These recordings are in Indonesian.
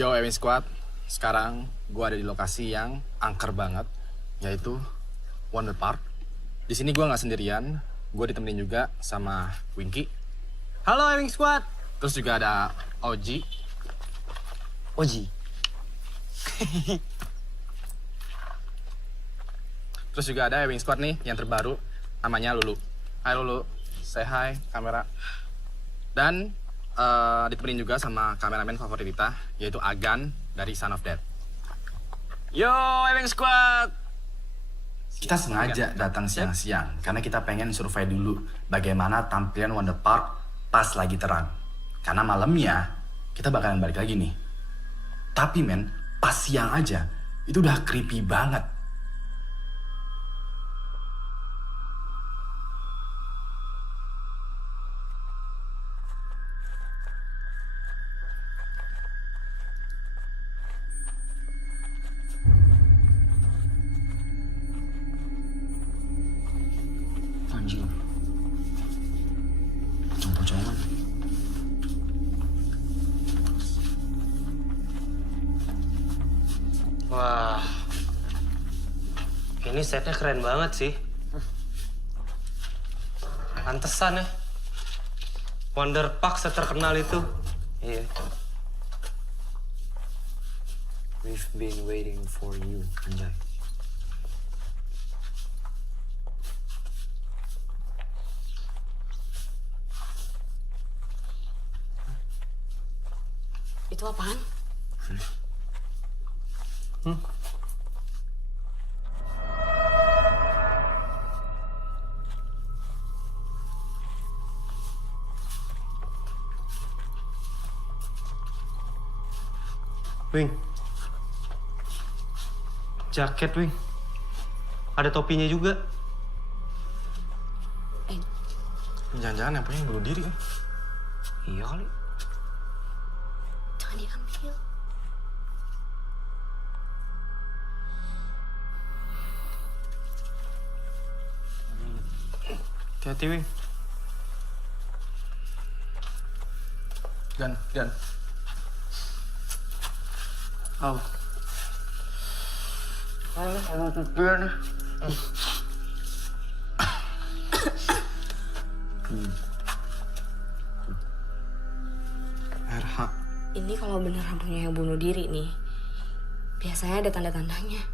Yo Ewing Squad, sekarang gue ada di lokasi yang angker banget, yaitu Wonder Park. Di sini gue nggak sendirian, gue ditemenin juga sama Winky. Halo Ewing Squad. Terus juga ada Oji. Oji. Terus juga ada Ewing Squad nih yang terbaru, namanya Lulu. Hai Lulu, say hi kamera. Dan ditemenin juga sama kameramen favorit kita, yaitu Agan dari Son of Death. Yo Ewing Squad. Kita sengaja datang siang-siang karena kita pengen survei dulu bagaimana tampilan Wonder Park pas lagi terang. Karena malamnya kita bakalan balik lagi nih. Tapi men, pas siang aja itu udah creepy banget. Anjir. Pocong-pocongan. Wah, ini setnya keren banget sih. Pantesan ya, Wonder Park seterkenal itu. Iya. We've been waiting for you, Anjay. Itu apaan? Wing, jaket Wing, ada topinya juga. Jangan-jangan yang punya bunuh diri. Iya kali. Jangan diambil. Hati-hati Wing. Gan. Oh. RH. Ini kalau beneran punya yang bunuh diri nih, biasanya ada tanda-tandanya.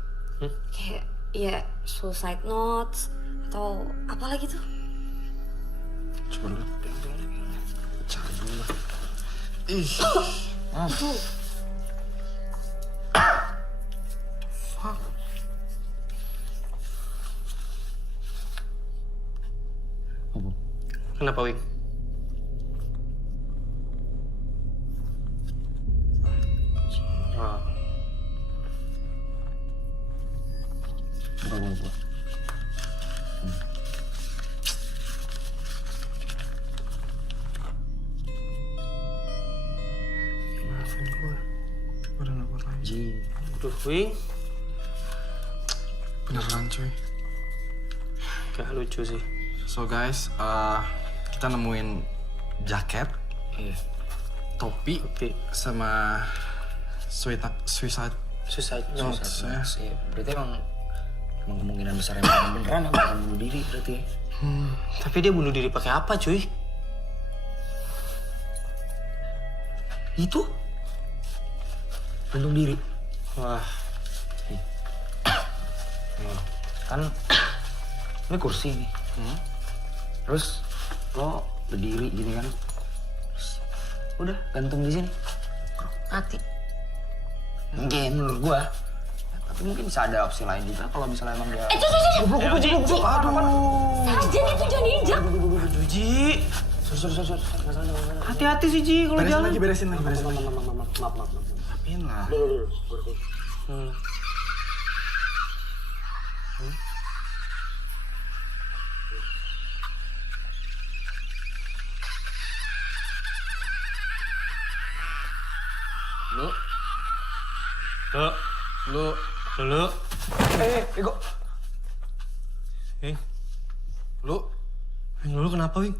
Kayak ya suicide notes atau apa lagi tuh. Coba dulu. Cari dulu. Ih. Tuh. Fuck. Kenapa Wing? Ah. Buka. Maafin gue udah gak kuat lagi. Ji. Aduh Wing, Beneran cuy. gak lucu sih. So guys, kita nemuin jaket, Iya. topi, sama suicide Suicide notes. notes ya. Iya. Berarti emang kemungkinan besar yang beneran yang akan bunuh diri berarti ya. Tapi dia bunuh diri pakai apa cuy? Itu gantung diri. Wah, Kan ini kursi nih. Terus lo berdiri gini kan. Terus udah gantung di sini. Mati. Mungkin menurut gua. Tapi mungkin bisa ada opsi lain juga kalau misalnya emang dia. Aduh. Sarjan itu jangan diinjak. Ji, Sorry. hati-hati sih Ji kalau jalan. Beresin lagi. Maaf. Apain lah. Lu. Ego. Lu kenapa, Wing?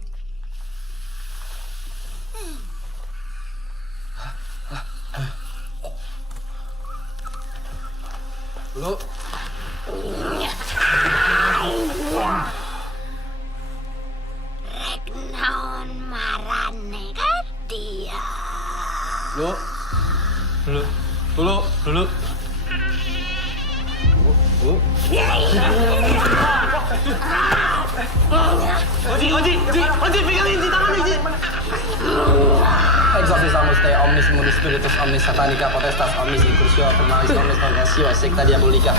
Lu Naon marane dia. Lu Dulu, dulu dulu. Oji, pegangin si tangan Oji. Exorcismus te omnis mundi spiritus omnis satanica potestas omnis incursio formalis omnis congresio secta diabolica.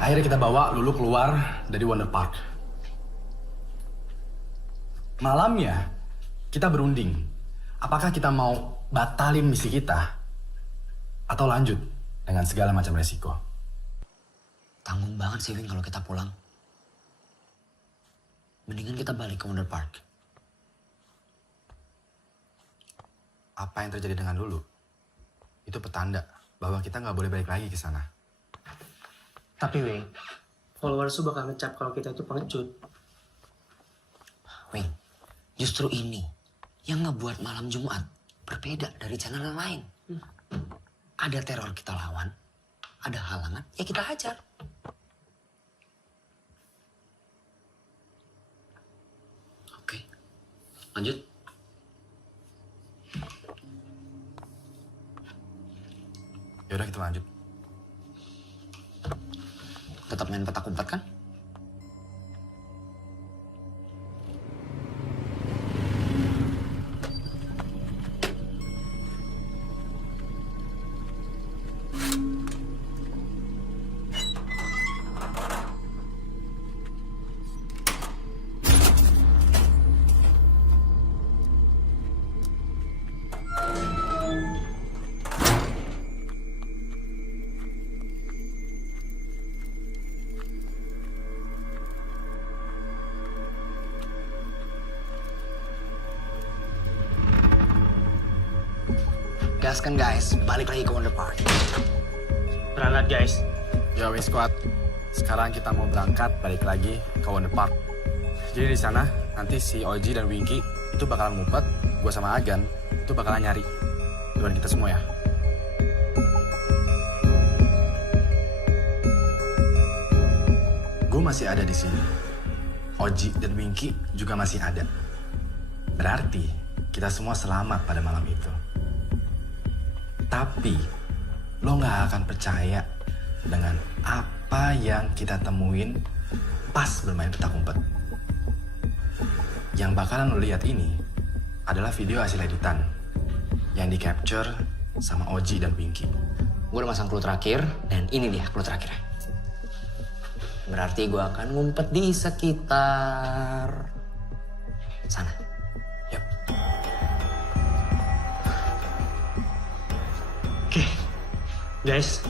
Akhirnya kita bawa Lulu keluar dari Wonder Park. Malamnya, kita berunding. Apakah kita mau batalin misi kita? Atau lanjut dengan segala macam resiko? Tanggung banget sih, Wing, kalau kita pulang. Mendingan kita balik ke Wonder Park. Apa yang terjadi dengan Lulu? Itu petanda bahwa kita nggak boleh balik lagi ke sana. Tapi Wing, followers tuh bakal ngecap kalau kita itu pengecut. Wing, justru ini yang ngebuat malam Jumat berbeda dari channel yang lain. Ada teror kita lawan, ada halangan, ya kita hajar. Oke, lanjut. Yaudah kita lanjut. Tetap main petak umpet kan? Gaskan guys, balik lagi ke Wonder Park. Berangkat guys. Ya wing squad, sekarang kita mau berangkat balik lagi ke Wonder Park. Jadi di sana nanti si Oji dan Winky itu bakalan ngumpet, gue sama Agan itu bakalan nyari doan kita semua ya. Gue masih ada di sini. Oji dan Winky juga masih ada. Berarti kita semua selamat pada malam itu. Tapi lo nggak akan percaya dengan apa yang kita temuin pas bermain petak umpet. Yang bakalan lo lihat ini adalah video hasil editan yang di capture sama Oji dan Winky. Gue udah masang clue terakhir, dan ini dia clue terakhirnya. Berarti gue akan ngumpet di sekitar sana. Yap. Oke, guys,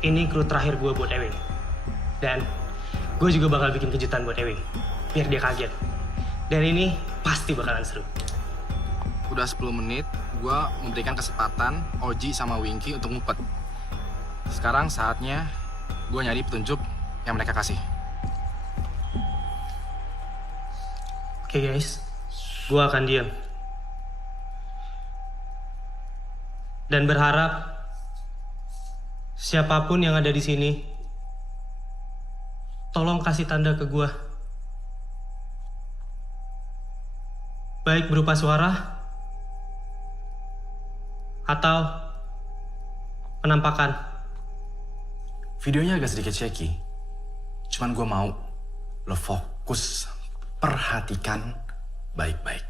ini clue terakhir gue buat Ewing. Dan gue juga bakal bikin kejutan buat Ewing, biar dia kaget. Dan ini pasti bakalan seru. Udah 10 menit, gue memberikan kesempatan Oji sama Winky untuk ngumpet. Sekarang saatnya gue nyari petunjuk yang mereka kasih. Oke guys, gue akan diam. Dan berharap siapapun yang ada di sini, tolong kasih tanda ke gue. Baik berupa suara atau penampakan. Videonya agak sedikit shaky. Cuman gue mau lo fokus perhatikan baik-baik.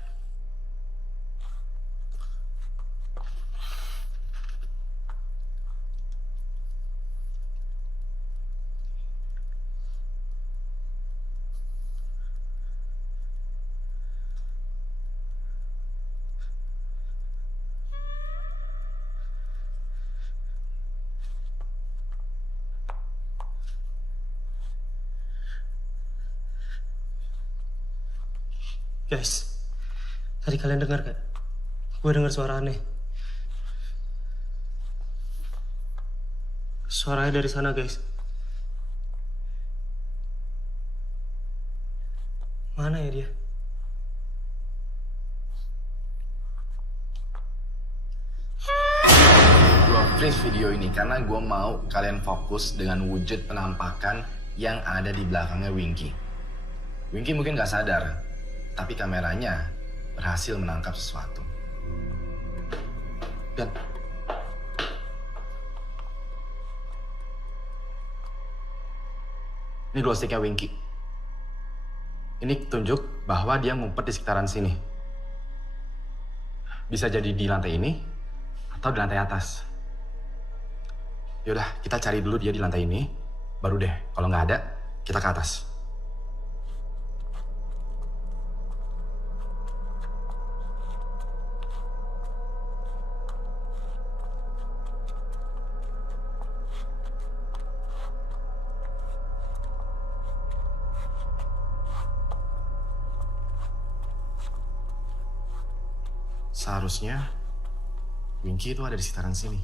Guys, tadi kalian dengar gak? Gue denger suara aneh. Suaranya dari sana, guys. Mana ya dia? Gue freeze video ini karena gue mau kalian fokus dengan wujud penampakan yang ada di belakangnya Winky. Winky mungkin gak sadar, tapi kameranya berhasil menangkap sesuatu. Dan ini glow sticknya Winky. Ini tunjuk bahwa dia ngumpet di sekitaran sini. Bisa jadi di lantai ini atau di lantai atas. Yaudah, kita cari dulu dia di lantai ini, baru deh. Kalau nggak ada, kita ke atas. Seharusnya Winky itu ada di sekitaran sini.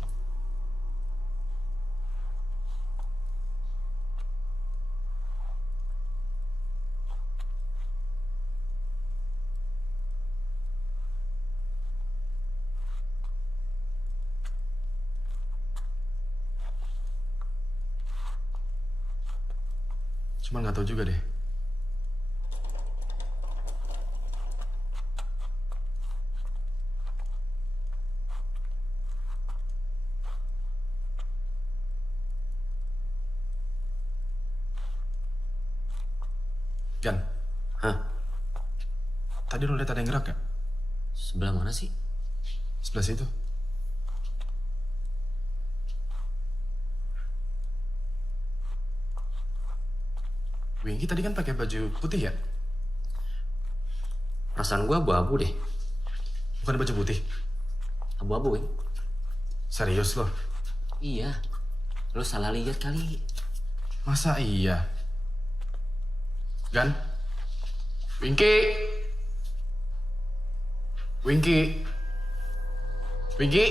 Cuma nggak tahu juga deh. Gan, Hah? tadi lu lihat ada yang gerak gak? Sebelah mana sih? Sebelah situ. Winky tadi kan pakai baju putih ya? Perasaan gue abu-abu deh. Bukan baju putih. Abu-abu, Wing. Serius loh? Iya. Lu salah lihat kali. Masa iya? Gan? Winky? Winky? Winky?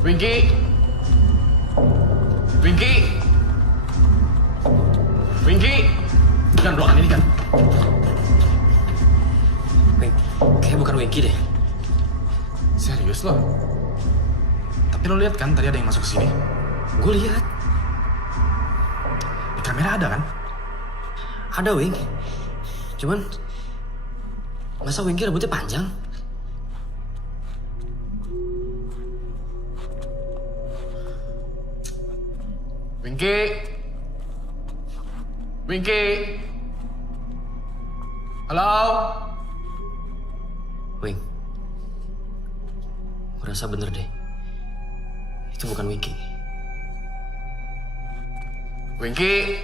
Winky? Winky? Winky? Gan, ruangan ini kan? Wing, kayak bukan Winky deh. Serius loh? Tapi lo lihat kan tadi ada yang masuk ke sini? Gue lihat. Di kamera ada kan? Ada, Wing. Cuman, masa Winky rambutnya panjang? Winky? Winky? Halo? Wing, gue rasa bener deh. Itu bukan Winky. Winky?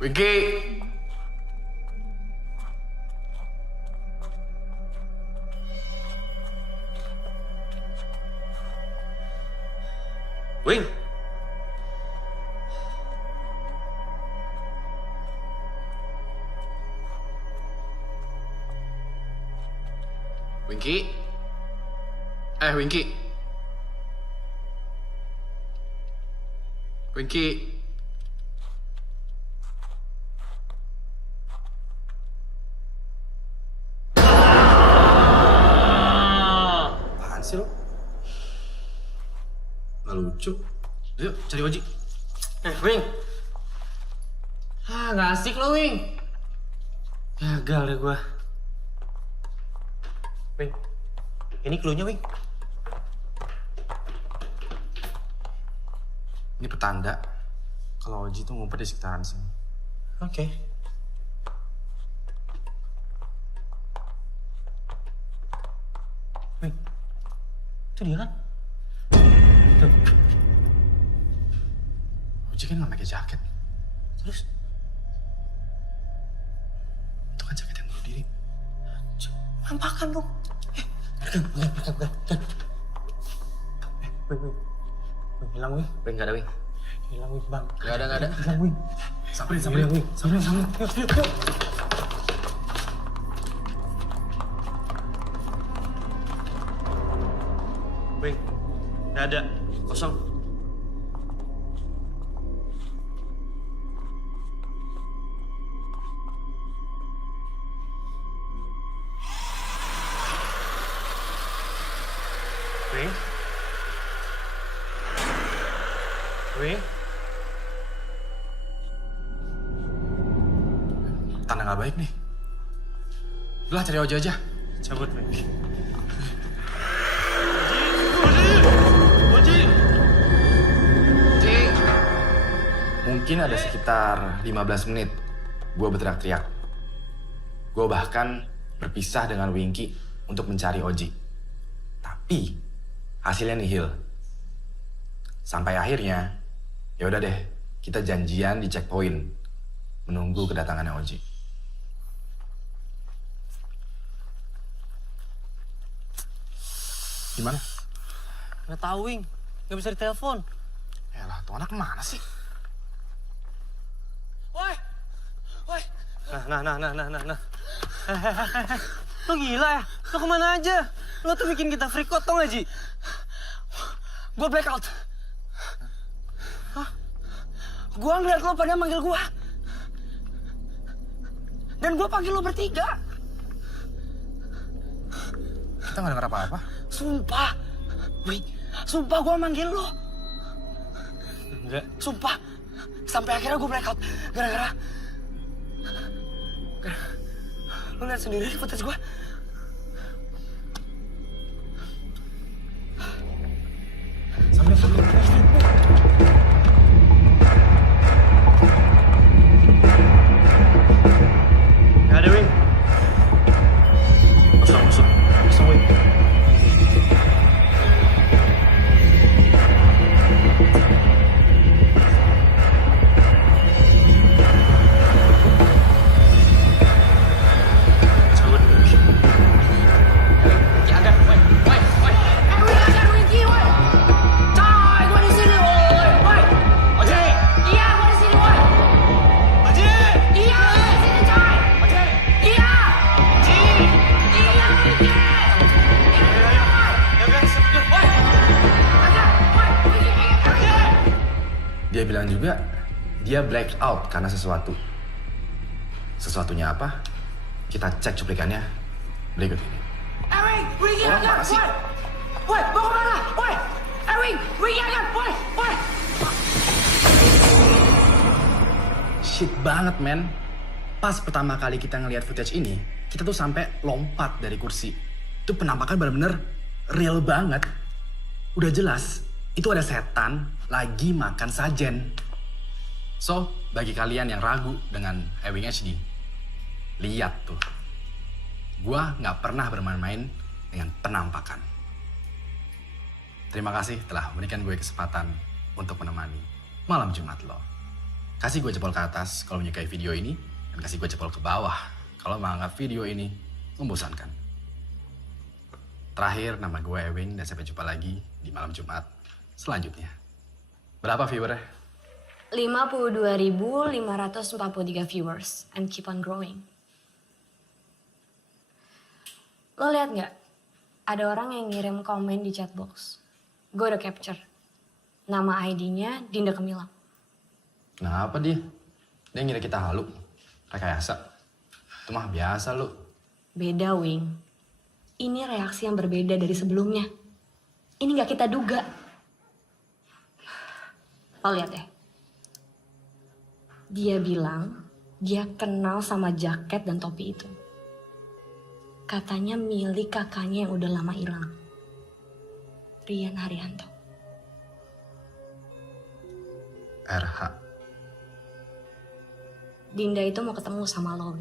Winky? Wing! Winky? Winky? Winky? Apaan sih lo? Nggak lucu. Yuk, cari Oji. Wing. Nggak asik lo, Wing. Gagal deh gua. Wing, ini clue-nya, Wing. Ini petanda kalau Oji tuh ngumpet di sekitaran sini. Oke. Wing, itu dia kan? Tuh. Oji kan nggak pakai jaket. Terus? Itu kan jaket yang bunuh diri. Nampakan dong. Bukan. Wing. Hilang, Wing. Wing, gak ada, Wing. Hilang, Wing, Bang. Gak ada. Hilang, Wing. Samperin. Hilang, Wing. Samperin. Yuk. Nggak ada. Kosong. Wing? Wing? Tanda nggak baik nih. Udah cari Oji aja. Cabut, Wing. Mungkin ada sekitar 15 menit gue berteriak-teriak. Gue bahkan berpisah dengan Winky untuk mencari Oji. Tapi hasilnya nihil. Sampai akhirnya, ya udah deh, kita janjian di checkpoint menunggu kedatangannya Oji. Gimana? Nggak tahu, Wing. Nggak bisa ditelepon. Yalah, tuh anak kemana sih? Woi! Woi! Nah. Lo gila ya? Lo kemana aja? Lo tuh bikin kita freak out, tau gak, Ji? Gue blackout. Hah? Gue ngeliat lo pada manggil gue. Dan gue panggil lo bertiga. Kita nggak denger apa-apa. Sumpah. Wing, sumpah gue manggil lo. Enggak. Sumpah. Sampai akhirnya gue blackout. Gara-gara... Lo lihat sendiri footage gue. Sampai. Nggak ada, Wing. Kosong, Wing. Cabut, Wing. Dia bilang juga, dia black out karena sesuatu. Sesuatunya apa? Kita cek cuplikannya berikut ini. Orang mana sih? Shit banget, men. Pas pertama kali kita ngelihat footage ini, kita tuh sampai lompat dari kursi. Itu penampakan bener-bener real banget. Udah jelas, itu ada setan lagi makan sajen. So, bagi kalian yang ragu dengan Ewing HD, lihat tuh. Gua nggak pernah bermain-main dengan penampakan. Terima kasih telah memberikan gue kesempatan untuk menemani malam Jumat lo. Kasih gue jempol ke atas kalau menyukai video ini, dan kasih gue jempol ke bawah kalau menganggap video ini membosankan. Terakhir, nama gue Ewing, dan sampai jumpa lagi di malam Jumat selanjutnya. Berapa viewernya? 52.543 viewers and keep on growing. Lo lihat nggak? Ada orang yang ngirim komen di chat box. Gue udah capture. Nama ID-nya Dinda Kemilang. Kenapa dia? Dia ngira kita halu. Rekayasa. Itu mah biasa lu. Beda, Wing. Ini reaksi yang berbeda dari sebelumnya. Ini nggak kita duga. Lo lihat deh. Dia bilang dia kenal sama jaket dan topi itu. Katanya milik kakaknya yang udah lama hilang. Rian Haryanto. RH. Dinda itu mau ketemu sama lo.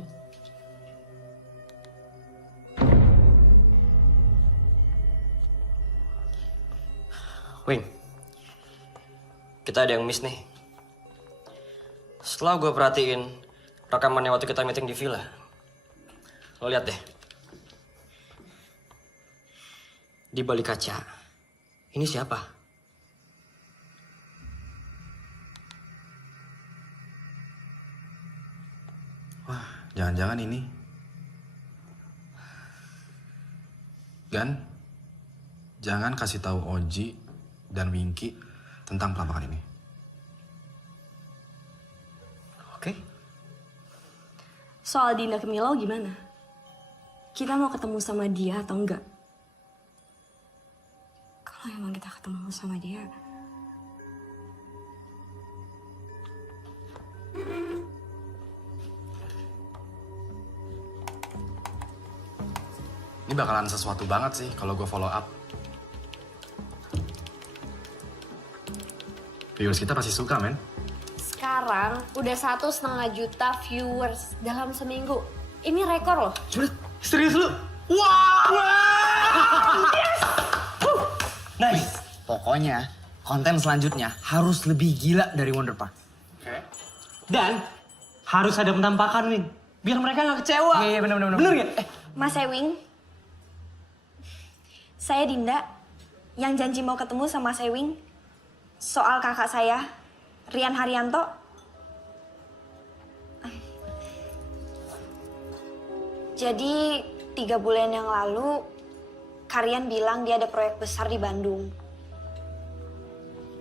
Wing, kita ada yang miss nih. Setelah gue perhatiin rekamannya waktu kita meeting di villa, lo lihat deh. Di balik kaca, ini siapa? Wah, jangan-jangan ini. Gan, jangan kasih tahu Oji dan Winky tentang penampakan ini. Oke. Soal Dinda ke Milau gimana? Kita mau ketemu sama dia atau enggak? Kalau emang kita ketemu sama dia, Ini bakalan sesuatu banget sih kalau gue follow up. Viewers kita pasti suka, men. sekarang udah 1,5 juta viewers dalam seminggu. Ini rekor loh. Serius lu? Nice. Pokoknya konten selanjutnya harus lebih gila dari Wonder Park. Dan harus ada penampakan, Win. Biar mereka nggak kecewa. Iya, bener. Bener nggak? Mas Ewing, saya Dinda yang janji mau ketemu sama Mas Ewing soal kakak saya, Rian Haryanto. Jadi 3 bulan yang lalu, Karian bilang dia ada proyek besar di Bandung.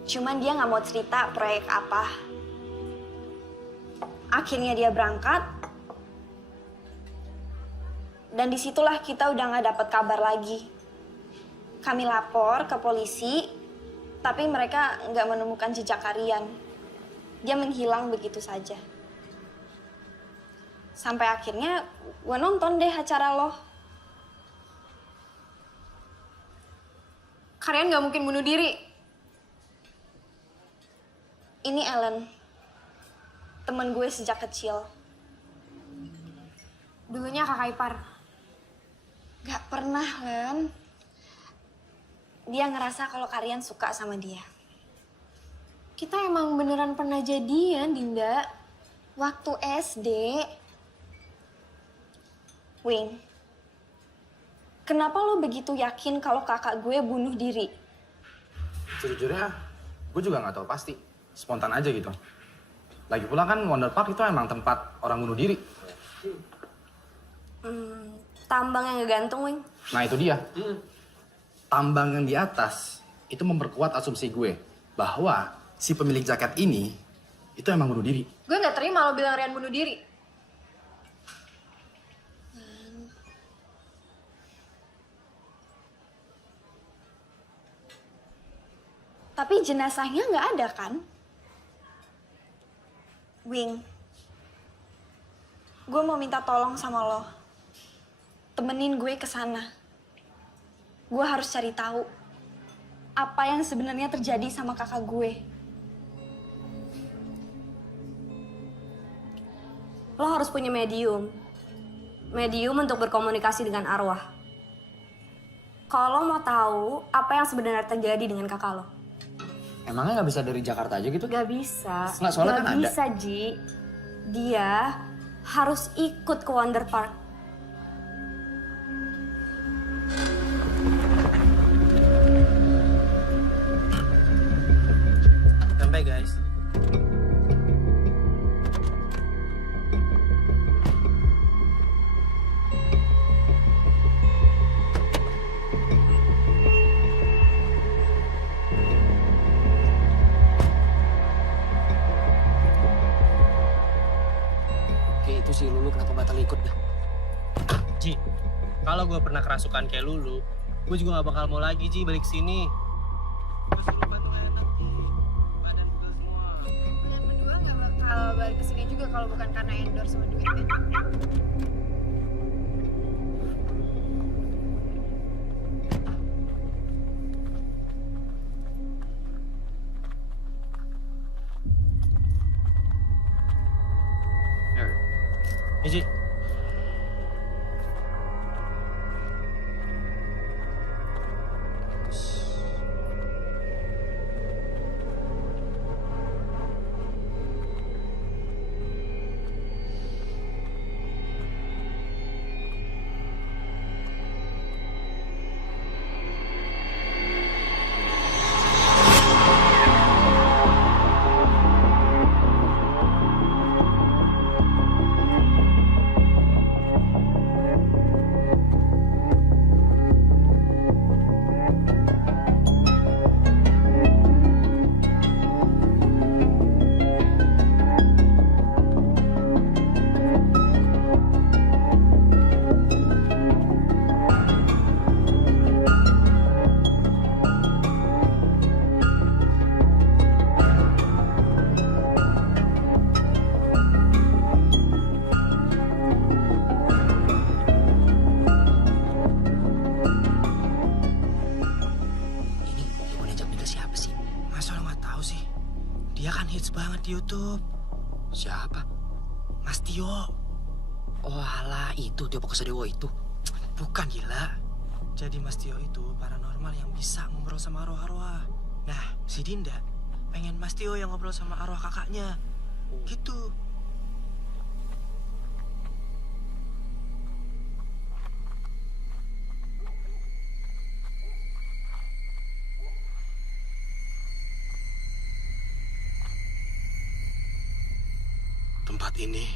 Cuman dia nggak mau cerita proyek apa. Akhirnya dia berangkat, dan disitulah kita udah nggak dapat kabar lagi. Kami lapor ke polisi, tapi mereka nggak menemukan jejak Karian. Dia menghilang begitu saja. Sampai akhirnya gue nonton deh acara lo. Karian nggak mungkin bunuh diri. Ini Ellen, temen gue sejak kecil. Dulunya kakak ipar. Gak pernah, Len. Dia ngerasa kalau Karian suka sama dia. Kita emang beneran pernah jadian, Dinda. Waktu SD. Wing, kenapa lo begitu yakin kalau kakak gue bunuh diri? Sejujurnya, gue juga nggak tahu pasti. Spontan aja gitu. Lagi pula kan Wonder Park itu emang tempat orang bunuh diri. Tambang yang ngegantung, Wing. Nah itu dia. Tambang yang di atas itu memperkuat asumsi gue bahwa si pemilik jaket ini itu emang bunuh diri. Gue nggak terima lo bilang Rian bunuh diri. Tapi jenazahnya nggak ada kan? Wing, gue mau minta tolong sama lo. Temenin gue ke sana. Gue harus cari tahu apa yang sebenarnya terjadi sama kakak gue. Lo harus punya medium. Medium untuk berkomunikasi dengan arwah. Kalau lo mau tahu apa yang sebenarnya terjadi dengan kakak lo. Emangnya nggak bisa dari Jakarta aja gitu? Gak bisa. Nggak, soalnya Gak kan ada. bisa, Ji. Dia harus ikut ke Wonder Park. Sampai guys. Kayak itu si Lulu kenapa batal ikut dah? Ji, kalau gue pernah kerasukan kayak Lulu, gue juga gak bakal mau lagi, Ji, balik sini. Terus lu bantu enak, Ji. Badan gue semua. Kalian berdua gak bakal balik ke sini juga kalau bukan karena endorse sama duit, kan? Ya, Ji. di YouTube. Siapa? Mas Tio. Oh alah, itu Tio Pakusadewo itu. Bukan gila. Jadi Mas Tio itu paranormal yang bisa ngobrol sama arwah-arwah. Nah, si Dinda pengen Mas Tio yang ngobrol sama arwah kakaknya. Gitu. Tempat ini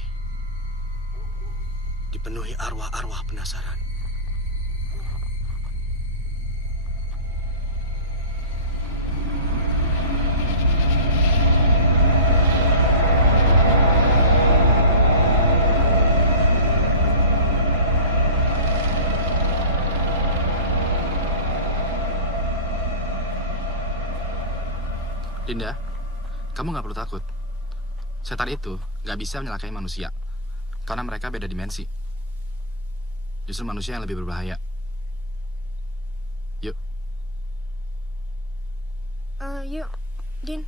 dipenuhi arwah-arwah penasaran. Dinda, kamu nggak perlu takut. Setan itu nggak bisa menyelakai manusia, karena mereka beda dimensi. Justru manusia yang lebih berbahaya. Yuk. Yuk, Din.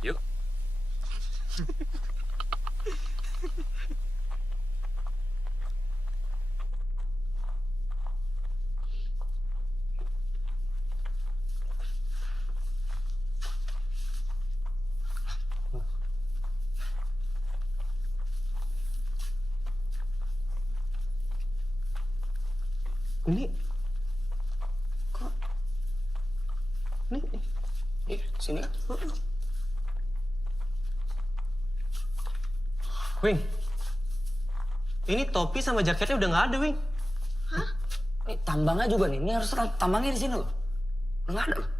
Yuk. Ini kok ini Sini. Wing. Ini topi sama jaketnya udah nggak ada, Wing. Nih tambangnya juga nih. Ini harus tambangnya di sini loh. Nggak ada loh.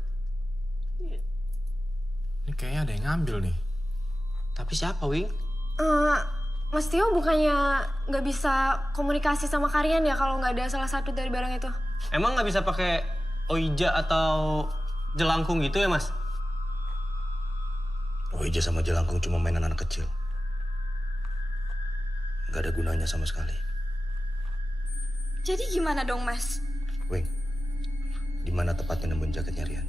Ini kayaknya ada yang ngambil nih. Tapi siapa, Wing? Mas Tio bukannya nggak bisa komunikasi sama kalian ya kalau nggak ada salah satu dari barang itu? Emang nggak bisa pakai oija atau jelangkung gitu ya, Mas? Oija sama jelangkung cuma mainan anak kecil. Gak ada gunanya sama sekali. Jadi gimana dong, Mas? Wing, di mana tepatnya nemuin jaketnya Rian?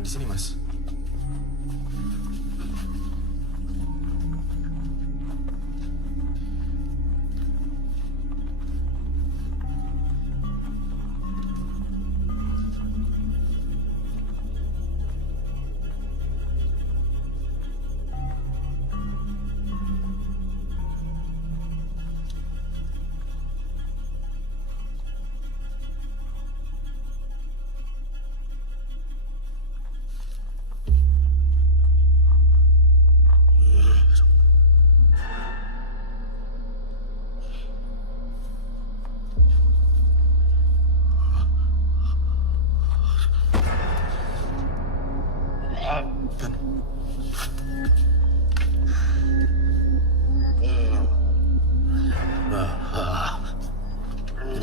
Di sini, Mas.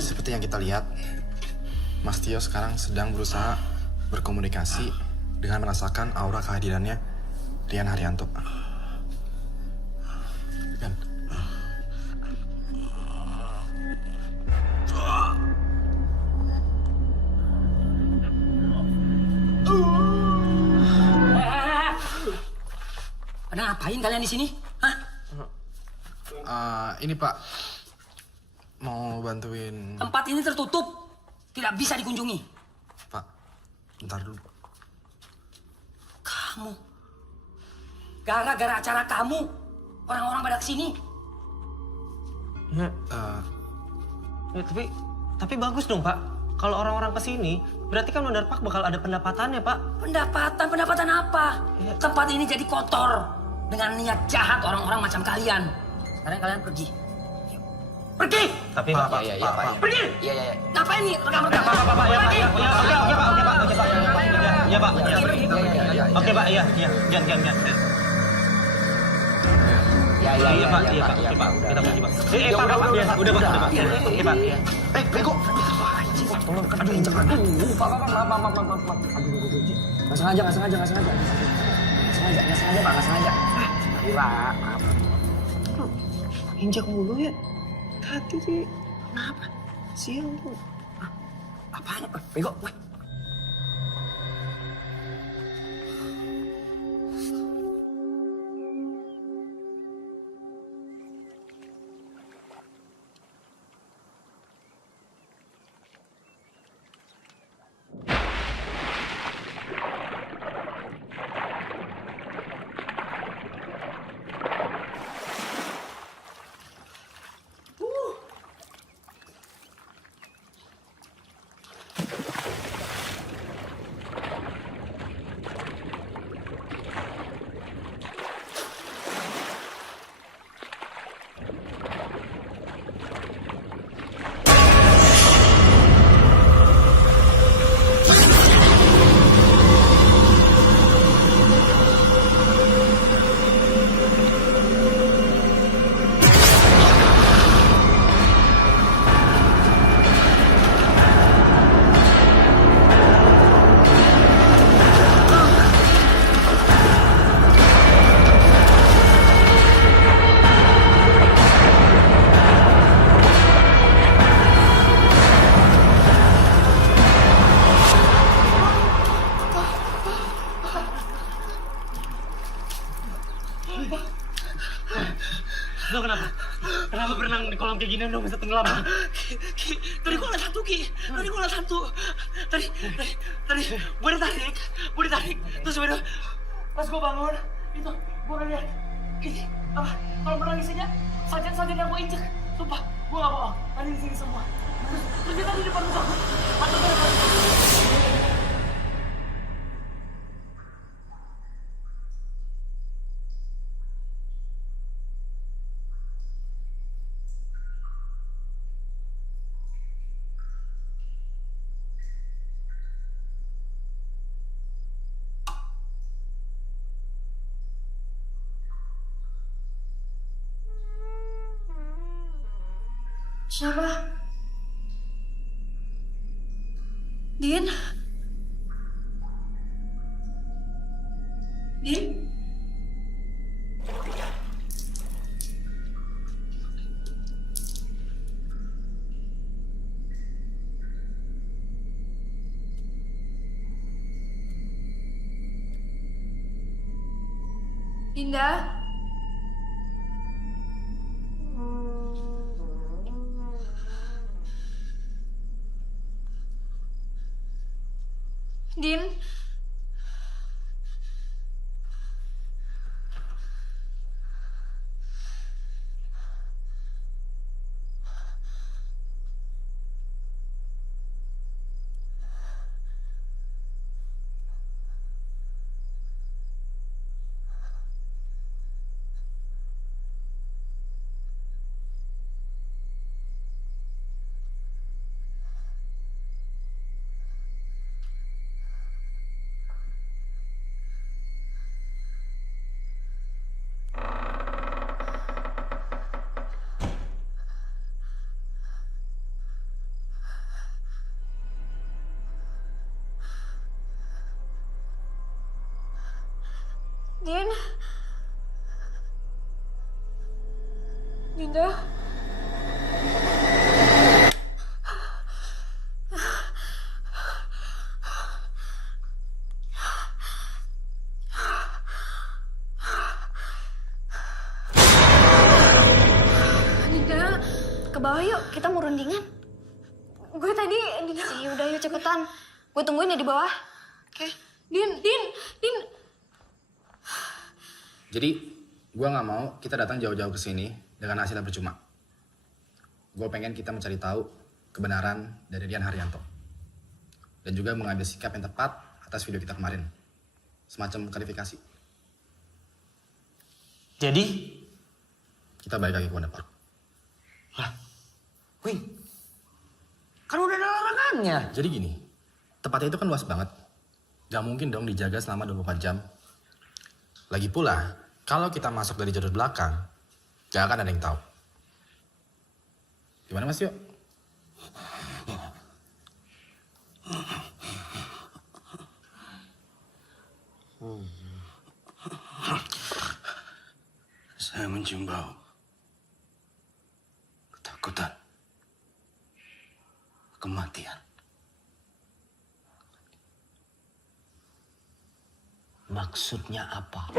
Seperti yang kita lihat, Mas Tio sekarang sedang berusaha berkomunikasi dengan merasakan aura kehadirannya Rian Haryanto. Kan? Ada ngapain kalian di sini? Hah? Ini Pak, mau bantuin Tempat ini tertutup. Tidak bisa dikunjungi. Pak. Bentar dulu. Kamu. Gara-gara acara kamu, orang-orang pada kesini. Ya, tapi bagus dong, Pak. Kalau orang-orang kesini, berarti kan Wonder Park bakal ada pendapatannya, Pak. Pendapatan apa? Iya. Tempat ini jadi kotor dengan niat jahat orang-orang macam kalian. Sekarang kalian pergi. Pergi! Tapi Pak, Iya, Pak. Pergi! Iya. Ngapain nih? Rekam-rekam. Pak, ya, Pak, ya. Iya, Pak. Oke, Pak, iya. Jangan. Iya, Pak. Kita pergi, Pak. Pak. Udah, Pak. Oke, Pak. Bego. Tolong, aduh, injek. Aduh, Pak. Aduh. Nggak sengaja, Pak. Nggak sengaja. Aduh, Pak. Maaf. Injak mulu ya. Hati sih. Kenapa? Sial lu. Apaan? Bego. Weh. Lo kenapa? Kenapa berenang di kolam kayak gini udah bisa tenggelam? Tadi gua ngeliat hantu, Ki. Tadi gua ngeliat hantu. Tadi gua ditarik. Terus udah pas gua bangun, itu gua ngeliat ini apa? Kalau menangis aja, sajen yang gua injek. Sumpah, gua gak bohong. Tadi di sini semua. Terus dia tadi di depan gua. Hantu di depan gua. Siapa? Din? Din? Dinda? Din? Din? Dinda? Dinda, ke bawah yuk, kita mau rundingan. Gue tadi, Dinda. Udah yuk cepetan. Gue tungguin ya di bawah. Oke. Din. Jadi, gue nggak mau kita datang jauh-jauh ke sini dengan hasil yang percuma. Gue pengen kita mencari tahu kebenaran dari Rian Haryanto. Dan juga mengambil sikap yang tepat atas video kita kemarin. Semacam klarifikasi. Jadi? Kita balik lagi ke Wonder Park. Lah, Wing, kan udah ada larangannya. Jadi gini, tempatnya itu kan luas banget. Gak mungkin dong dijaga selama 24 jam. Lagi pula, kalau kita masuk dari jalur belakang, gak akan ada yang tahu. Gimana Mas Yo? Saya mencium bau ketakutan. kematian. Maksudnya apa?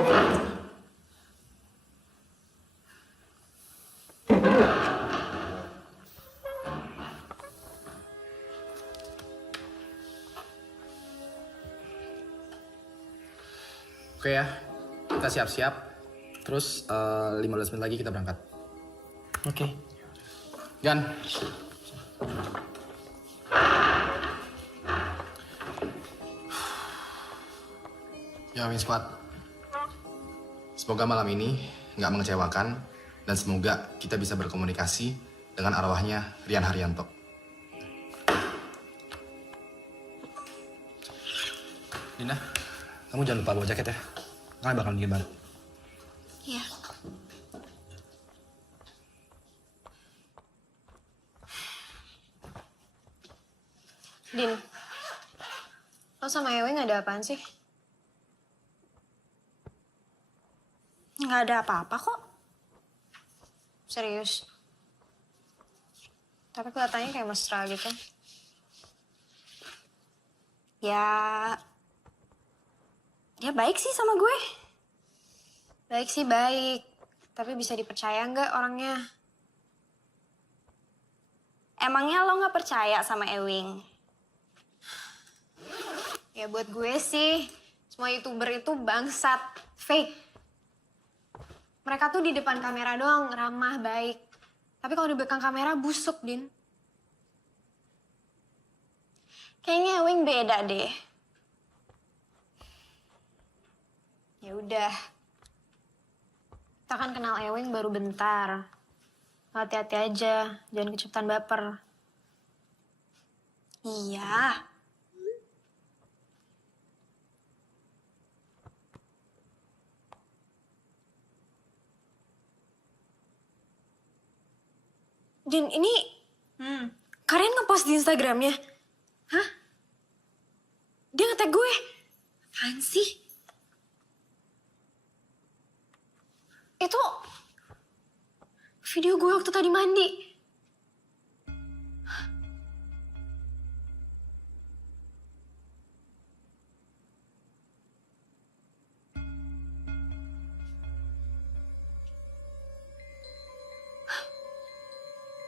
Oke ya, kita siap-siap. Terus 15 menit lagi kita berangkat. Oke. Gan. Ya, Wing Squad. Semoga malam ini nggak mengecewakan dan semoga kita bisa berkomunikasi dengan arwahnya Rian Haryanto. Dina, kamu jangan lupa bawa jaket ya. Kalian bakal bikin baru. Iya. Din, lo sama Ewing ada apaan sih? Nggak ada apa-apa kok. Serius. Tapi kelihatannya kayak mesra gitu. Ya, dia baik sih sama gue. Baik sih baik, tapi bisa dipercaya nggak orangnya? Emangnya lo nggak percaya sama Ewing? Ya buat gue sih, semua YouTuber itu bangsat, fake. Mereka tuh di depan kamera doang ramah, baik. Tapi kalau di belakang kamera busuk, Din. Kayaknya Ewing beda deh. Ya udah. Kita kan kenal Ewing baru bentar. Hati-hati aja, jangan kecepatan baper. Iya. Din, ini kalian ngepost di Instagramnya? Hah? Dia nge-tag gue? Apaan sih? Itu video gue waktu tadi mandi.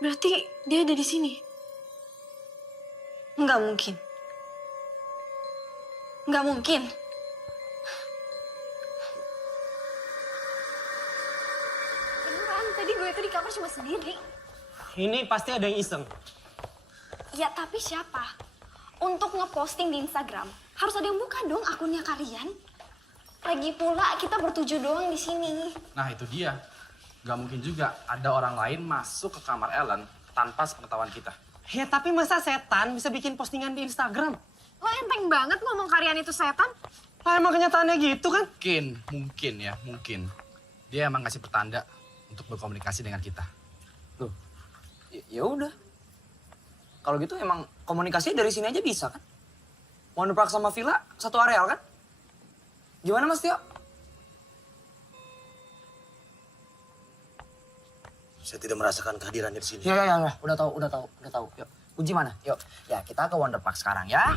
Berarti dia ada di sini? Nggak mungkin. Nggak mungkin. Beneran, tadi gue itu di kamar cuma sendiri. Ini pasti ada yang iseng. Ya tapi siapa? Untuk ngeposting di Instagram, harus ada yang buka dong akunnya kalian. Lagi pula kita bertujuh doang di sini. Nah itu dia. Gak mungkin juga ada orang lain masuk ke kamar Ellen tanpa sepengetahuan kita. Ya tapi masa setan bisa bikin postingan di Instagram? Lo enteng banget ngomong kalian itu setan. Lah emang kenyataannya gitu kan? Mungkin. Dia emang ngasih pertanda untuk berkomunikasi dengan kita. Loh, ya udah. Kalau gitu emang komunikasi dari sini aja bisa kan? Wonderpark sama Villa satu areal kan? Gimana Mas Tio? Saya tidak merasakan kehadirannya di sini. Ya. Udah tahu. Yuk, kunci mana? Yuk, ya kita ke Wonderpark sekarang ya.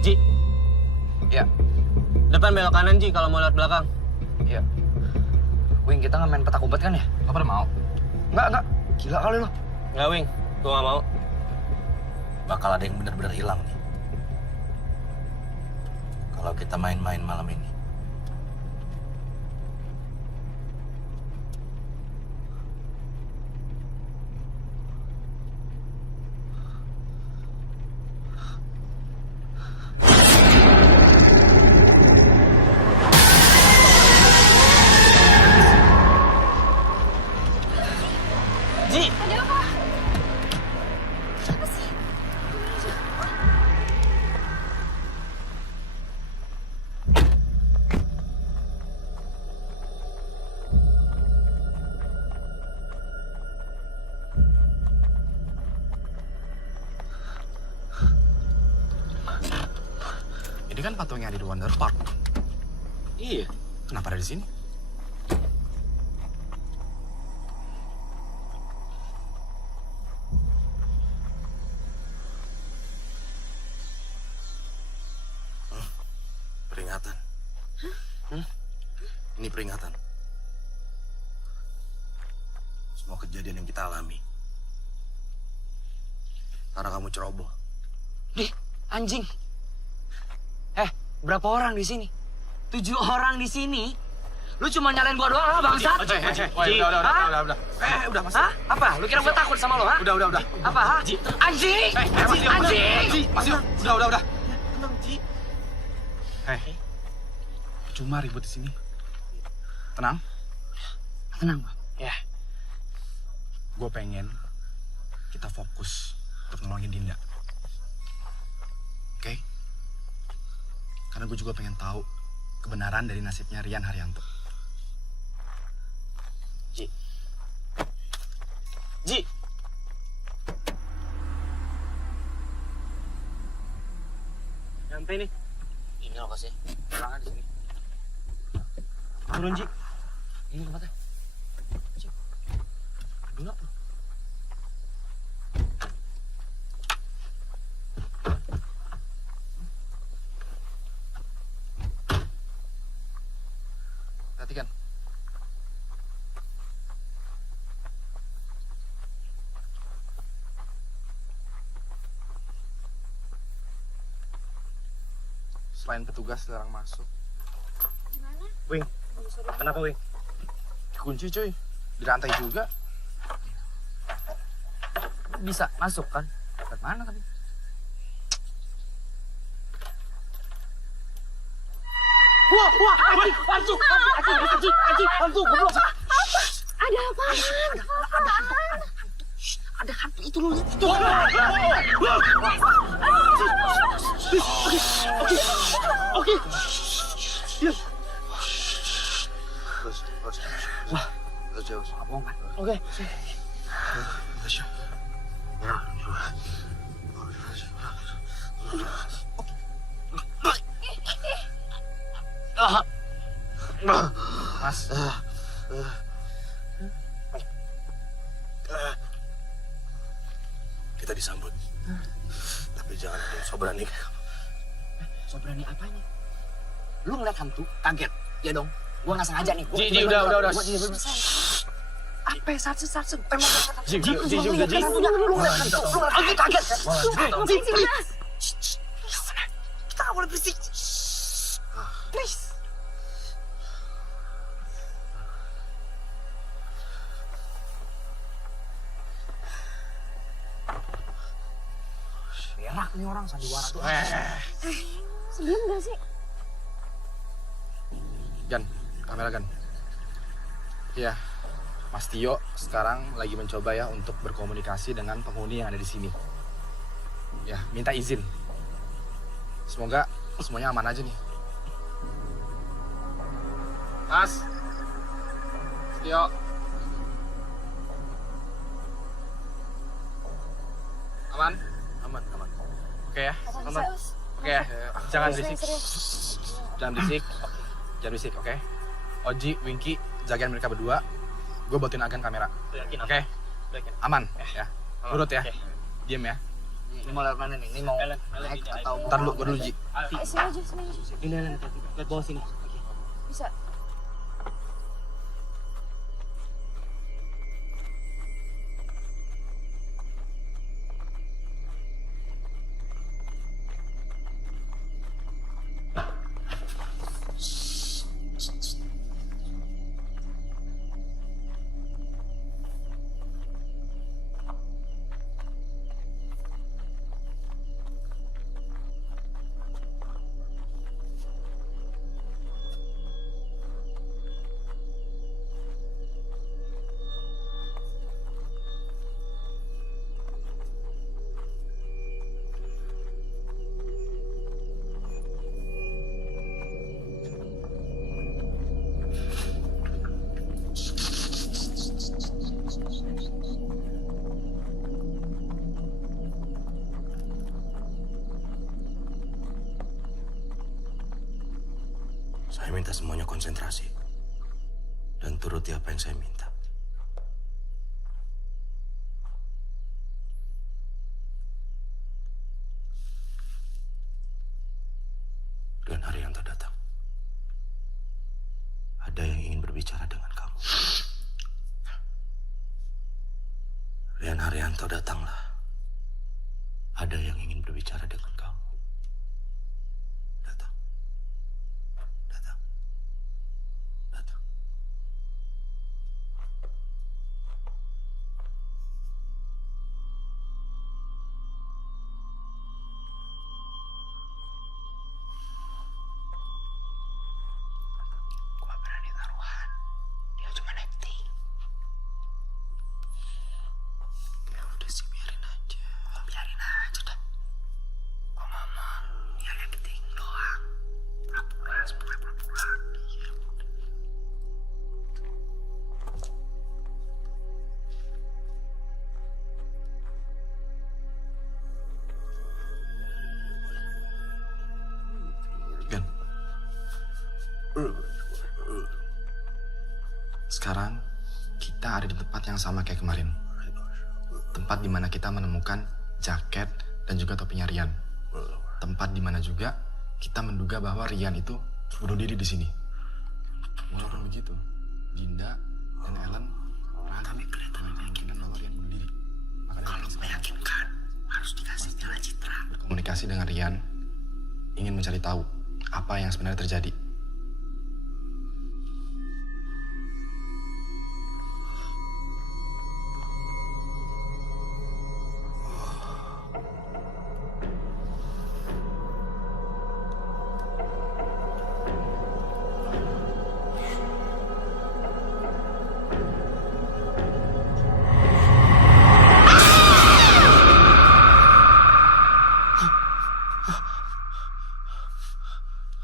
Ji, Ya, depan belok kanan Ji kalau mau lihat belakang. iya. Wing, kita nggak main petak umpet kan ya? Lo pada mau? Enggak. Gila kali lo. Nggak, Wing. Gue nggak mau. Bakal ada yang benar-benar hilang nih. Kalau kita main-main malam ini. Ji, Ada apa? Apa sih? Ini kan patung yang ada di Wonder Park. Iya. Kenapa ada di sini? Peringatan. Ini peringatan. Semua kejadian yang kita alami. Karena kamu ceroboh. Dih, anjing. Berapa orang di sini? 7 orang di sini. Lu cuma nyalain gua doang, bangsat. Udah. Udah, Mas. Hah? Apa? Lu kira gua takut sama lu, ha? Udah. Apa, ha? Anjing! Anjing! Mas, udah. Tenang, Ji. Cuma ribut di sini. Tenang. Tenang, Bang. Ya. Gue pengen kita fokus untuk nolongin Dinda. Oke? Karena gue juga pengen tahu kebenaran dari nasibnya Rian Haryanto. Ji. Nyampe nih. Ini lokasi. Orangnya di sini. Turun, Ji. Ini tempatnya. Dulu. Perhatikan. Selain petugas dilarang masuk. Wing. Kenapa, Wing? Dikunci cuy. Di lantai juga. Bisa masuk kan? Lewat mana tapi? Ada apa? Ada hantu itu lu. Terus. Bohong kan? Mas. Kita disambut. Tapi jangan ada yang so berani kayak kamu. So berani apanya? Lu ngeliat hantu, kaget. Ya dong. Gua nggak sengaja nih. Ji, udah. Gua jadi apa ya? Satsen. Emang Ji, udah, Ji. Lu ngeliat hantu. Lu ngeliat hantu kaget. Kita nggak boleh berisik. Please. Berak nih orang sandiwara tuh. Sebelum gak sih? Gan, kamera Gan. Iya, Mas Tio sekarang lagi mencoba ya untuk berkomunikasi dengan penghuni yang ada di sini. Ya, minta izin. Semoga semuanya aman aja nih. Mas, Tio. Aman? Aman. Oke ya? Aman. Oke ya? Jangan berisik. Serius. Jangan berisik, oke? Oji, Winky, jagain mereka berdua. Gue buatin agen kamera. Yakin, Oke? Yakin. Aman ya. Nurut ya. Oke. Diem ya. Ini mau lewat mana nih? Ini mau naik atau Ntar dulu, gue dulu Ji. Sini aja. Ini, lihat bawah sini. Bisa. Saya minta semuanya konsentrasi. Dan turuti apa yang saya minta. Rian Haryanto datang. Ada yang ingin berbicara dengan kamu. Rian Haryanto datanglah. Ada yang ingin berbicara dengan kamu. Datang. Datang. Datang. Gua berani taruhan. Dia cuma acting. Ya udah sih, biarin aja. Biarin aja dah. Gua mama, dia acting doang. Pura-pura, semuanya pura-pura. Iya, udah. Gan. Sekarang kita ada di tempat yang sama kayak kemarin. Tempat di mana kita menemukan jaket dan juga topinya Rian. Tempat di mana juga kita menduga bahwa Rian itu bunuh diri di sini. Walaupun begitu, Dinda dan Ellen kami kelihatan meyakinkan bahwa Rian bunuh diri. Kalau meyakinkan, harus dikasih jalan citra. Berkomunikasi dengan Rian, ingin mencari tahu apa yang sebenarnya terjadi.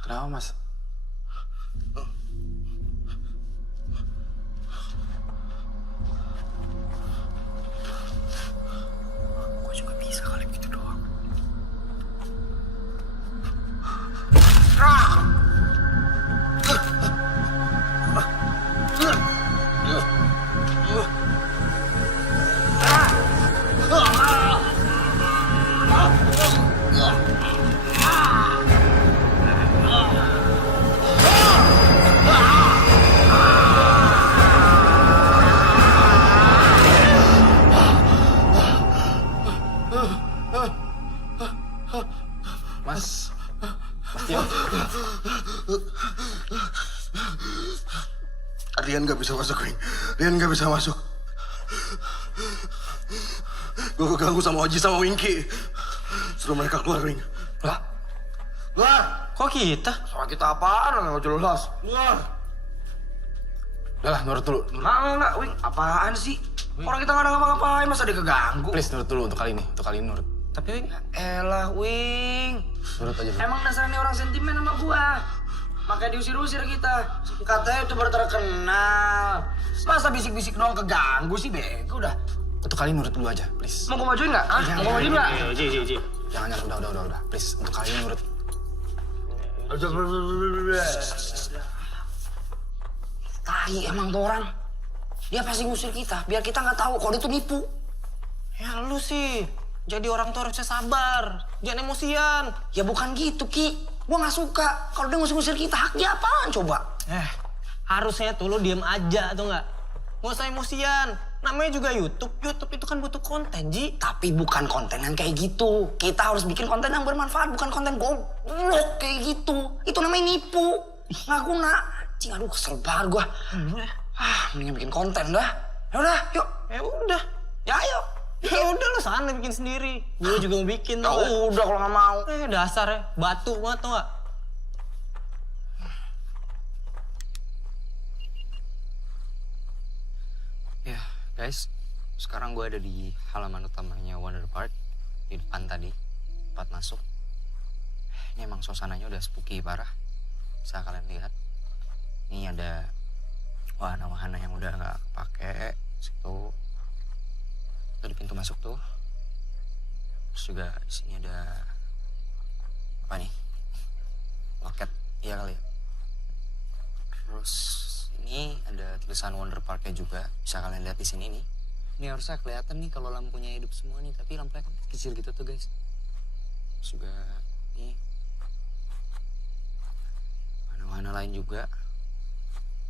Kenapa, Mas? Gue juga bisa kali begitu doang. Mas Tio. Rian gak bisa masuk, Wing. Rian gak bisa masuk. Gue keganggu sama Oji sama Winky. Suruh mereka keluar, Wing. Lah, Keluar! kok kita? Soal kita apaan? Gak jelas. Keluar! Udah lah, nurut dulu. Enggak, Wing. Apaan sih? Orang kita gak ada ngapa-ngapain, masa dia keganggu? Please, nurut dulu untuk kali ini. Untuk kali ini nurut. Tapi Wing, Elah, Wing. Nurut aja dulu. Emang dasarnya orang sentimen sama gua. Makanya diusir-usir kita. Katanya itu baru terkenal. Masa bisik-bisik doang keganggu sih, bego dah. Untuk kali ini nurut dulu aja, please. Mau gua majuin nggak? Hah? Mau gua majuin nggak? Ji. Jangan, udah. Please, untuk kali ini nurut. Tai emang tuh orang. Dia pasti ngusir kita, biar kita nggak tahu kalau dia tuh nipu. ya lu sih. Jadi orang tuh harusnya sabar. Jangan emosian. Ya bukan gitu, Ki. Gua nggak suka kalau dia ngusir-ngusir kita. Hak dia apaan coba? Harusnya tuh lu diem aja tuh nggak? Nggak usah emosian. Namanya juga YouTube. YouTube itu kan butuh konten, Ji. Tapi bukan konten yang kayak gitu. Kita harus bikin konten yang bermanfaat, bukan konten goblok kayak gitu. Itu namanya nipu. Nggak guna. Cing, aduh kesel banget gua. Mendingan bikin konten dah. Ya udah, yuk. Ya udah. Ya ayo. Ya udah lu sana bikin sendiri. Gue juga mau bikin Ya tuh. nggak? udah kalau nggak mau. Dasar ya. Batu banget tuh nggak? Ya guys, sekarang gue ada di halaman utamanya Wonder Park. Di depan tadi, tempat masuk. Ini emang suasananya udah spooky parah. Bisa kalian lihat. Ini ada wahana-wahana yang udah nggak kepake. Situ. Itu di pintu masuk tuh. Terus juga di sini ada apa nih? Loket, iya kali ya. Terus ini ada tulisan Wonder Park-nya juga. Bisa kalian lihat di sini nih. Ini harusnya kelihatan nih kalau lampunya hidup semua nih, tapi lampunya kan kecil gitu tuh guys. Terus juga nih warna-warna lain juga.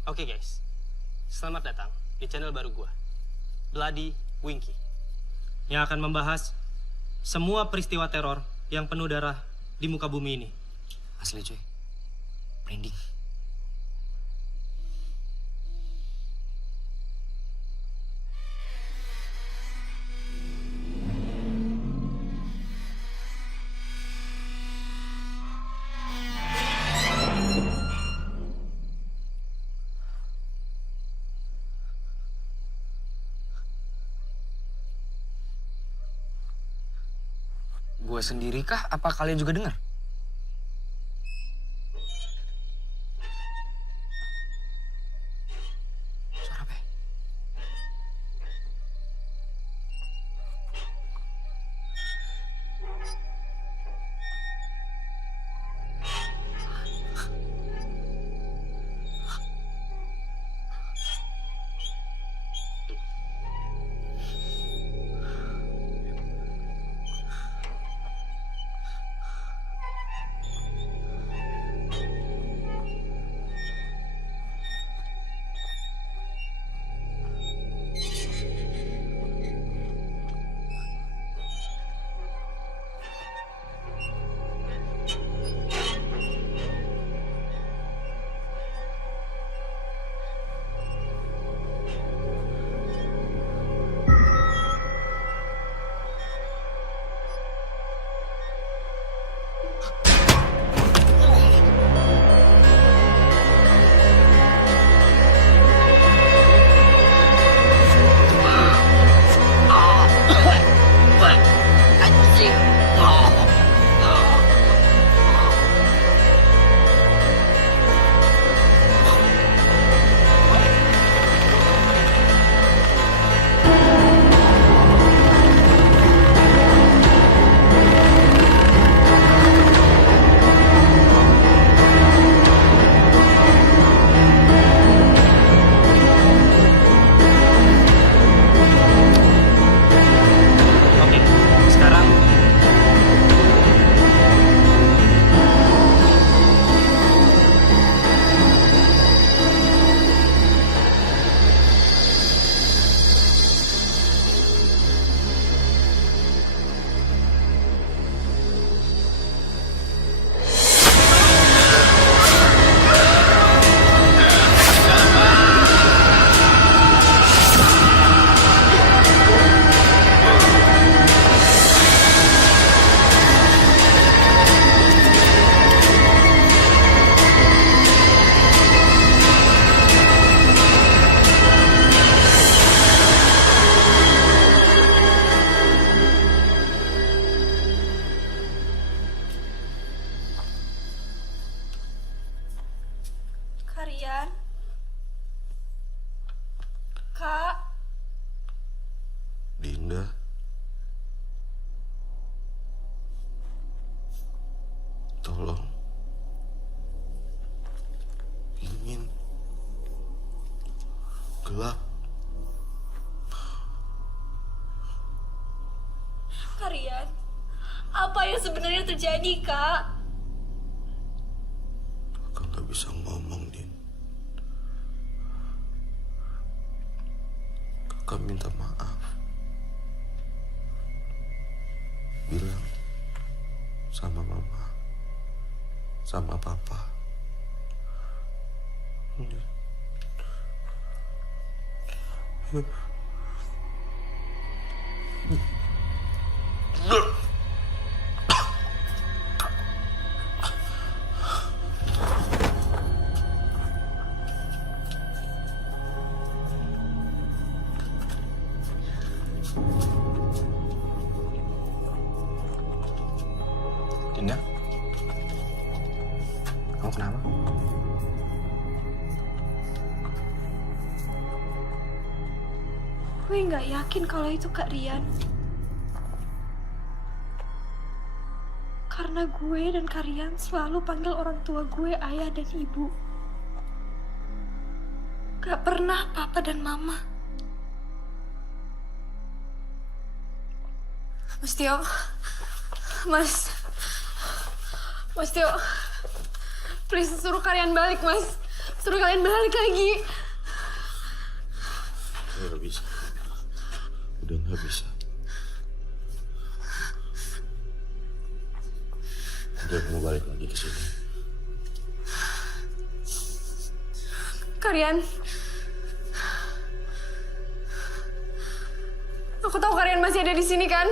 Oke guys, selamat datang di channel baru gua, Bloody Winky, yang akan membahas semua peristiwa teror yang penuh darah di muka bumi ini. Asli cuy, branding. Gue sendiri kah? Apa kalian juga dengar? Suara apa ya? Oke, sekarang Karian? Kak? Dinda, tolong, ingin gelap. Karian? Apa yang sebenarnya terjadi, Kak? Kakak nggak bisa ngomong, Din. Kakak minta maaf. Bilang sama mama, sama papa. Din. Dinda? Kamu kenapa? Gue nggak yakin kalau itu Kak Rian. Karena gue dan Kak Rian selalu panggil orang tua gue ayah dan ibu. Gak pernah papa dan mama. Mas Tio. Mas Tio. Please suruh kalian balik, Mas. Suruh kalian balik lagi. Nggak bisa. Udah nggak bisa. Udah mau balik lagi ke sini. Kalian. Aku tahu kalian masih ada di sini kan?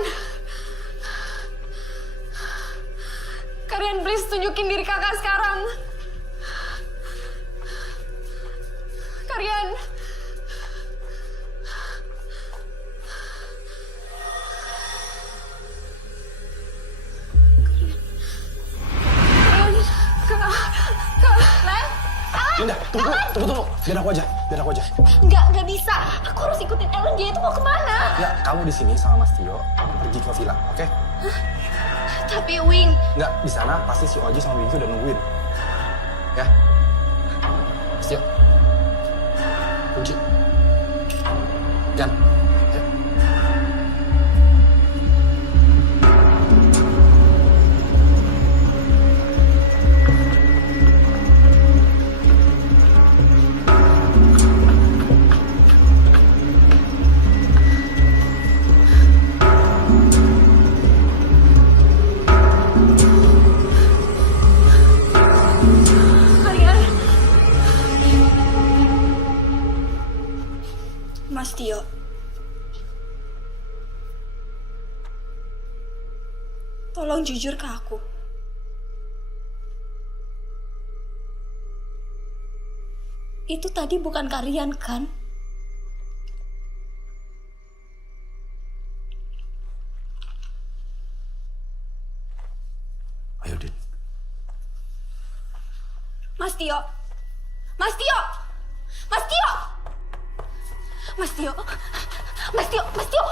Kalian please tunjukin diri kakak sekarang. Kalian. Linda, tunggu. Biar aku aja. Nggak bisa. Aku harus ikutin Ellen, dia itu mau kemana? Ya, kamu di sini sama Mas Tio pergi ke villa, oke? Tapi Wing, Nggak, di sana pasti si Oji sama Winky udah nungguin. Ya. Mas Tio. Kunci. Jan. Ya. kalian. Mas Tio. Tolong jujur ke aku. Itu tadi bukan kalian kan? Ayo, Din. Mas Tio. Mas Tio. Mas Tio. Mas Tio. Mas Tio. Mas Tio.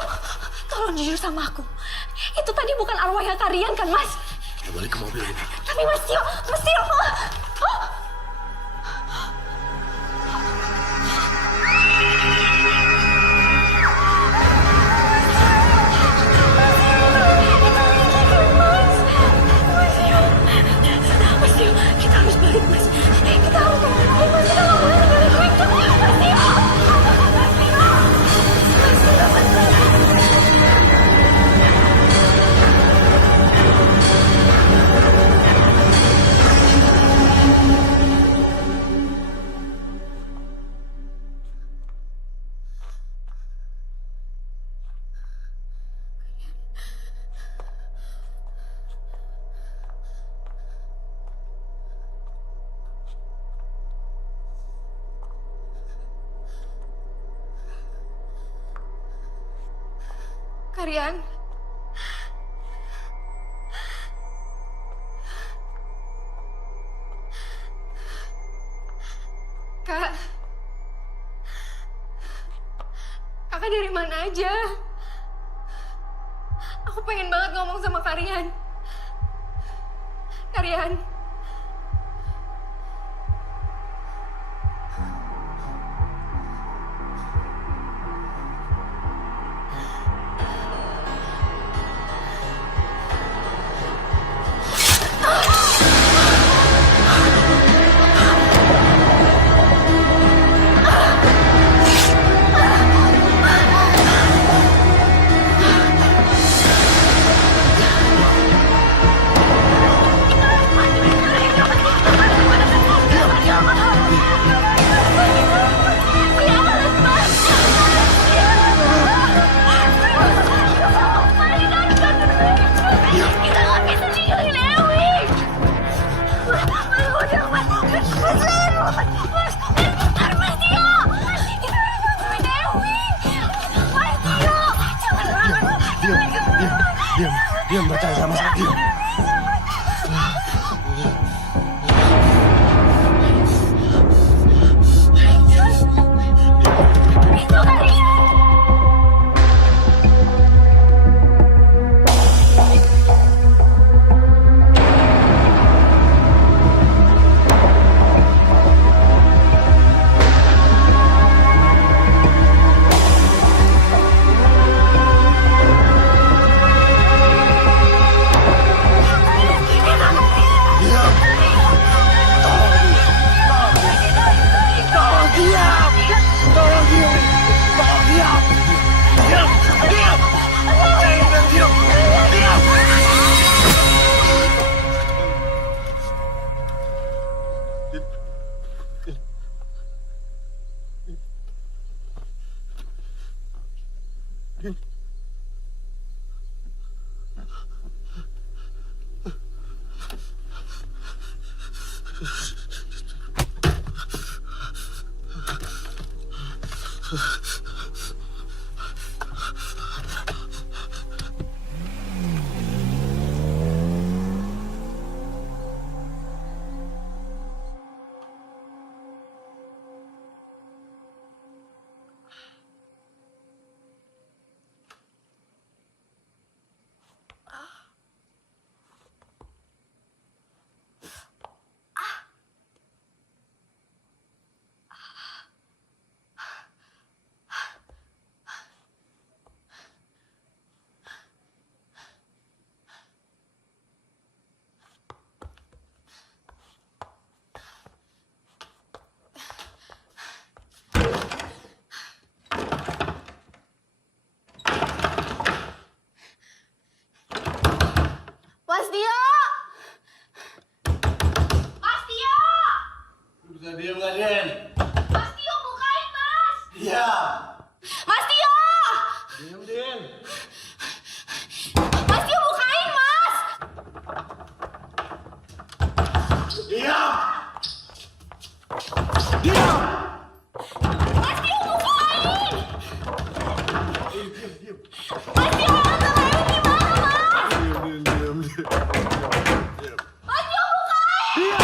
Tolong jujur sama aku. Itu tadi bukan arwahnya kalian kan, Mas? Kita balik ke mobil ini. Tapi Mas Tio. Mas Tio. Mas Tio, kita harus balik, Mas. Kita harus balik, Mas. Kita nggak boleh tinggalin itu. Mas Tio. Mas Tio. Mas Tio, bener. Kalian. Kak. Kakak dari mana aja? Aku pengen banget ngomong sama kalian. Kalian. Diam, percaya sama saya, diam. Mas Tio! Mas Tio! Bisa diem nggak, Den? Mas Tio, bukain, Mas! Iya. Mas Tio! Diem, Den. Mas Tio, bukain, Mas! Diam. Mas Tio, bukain! Mas Tio, orang lain gimana, Mas? Diam. Mas Tio, bukain!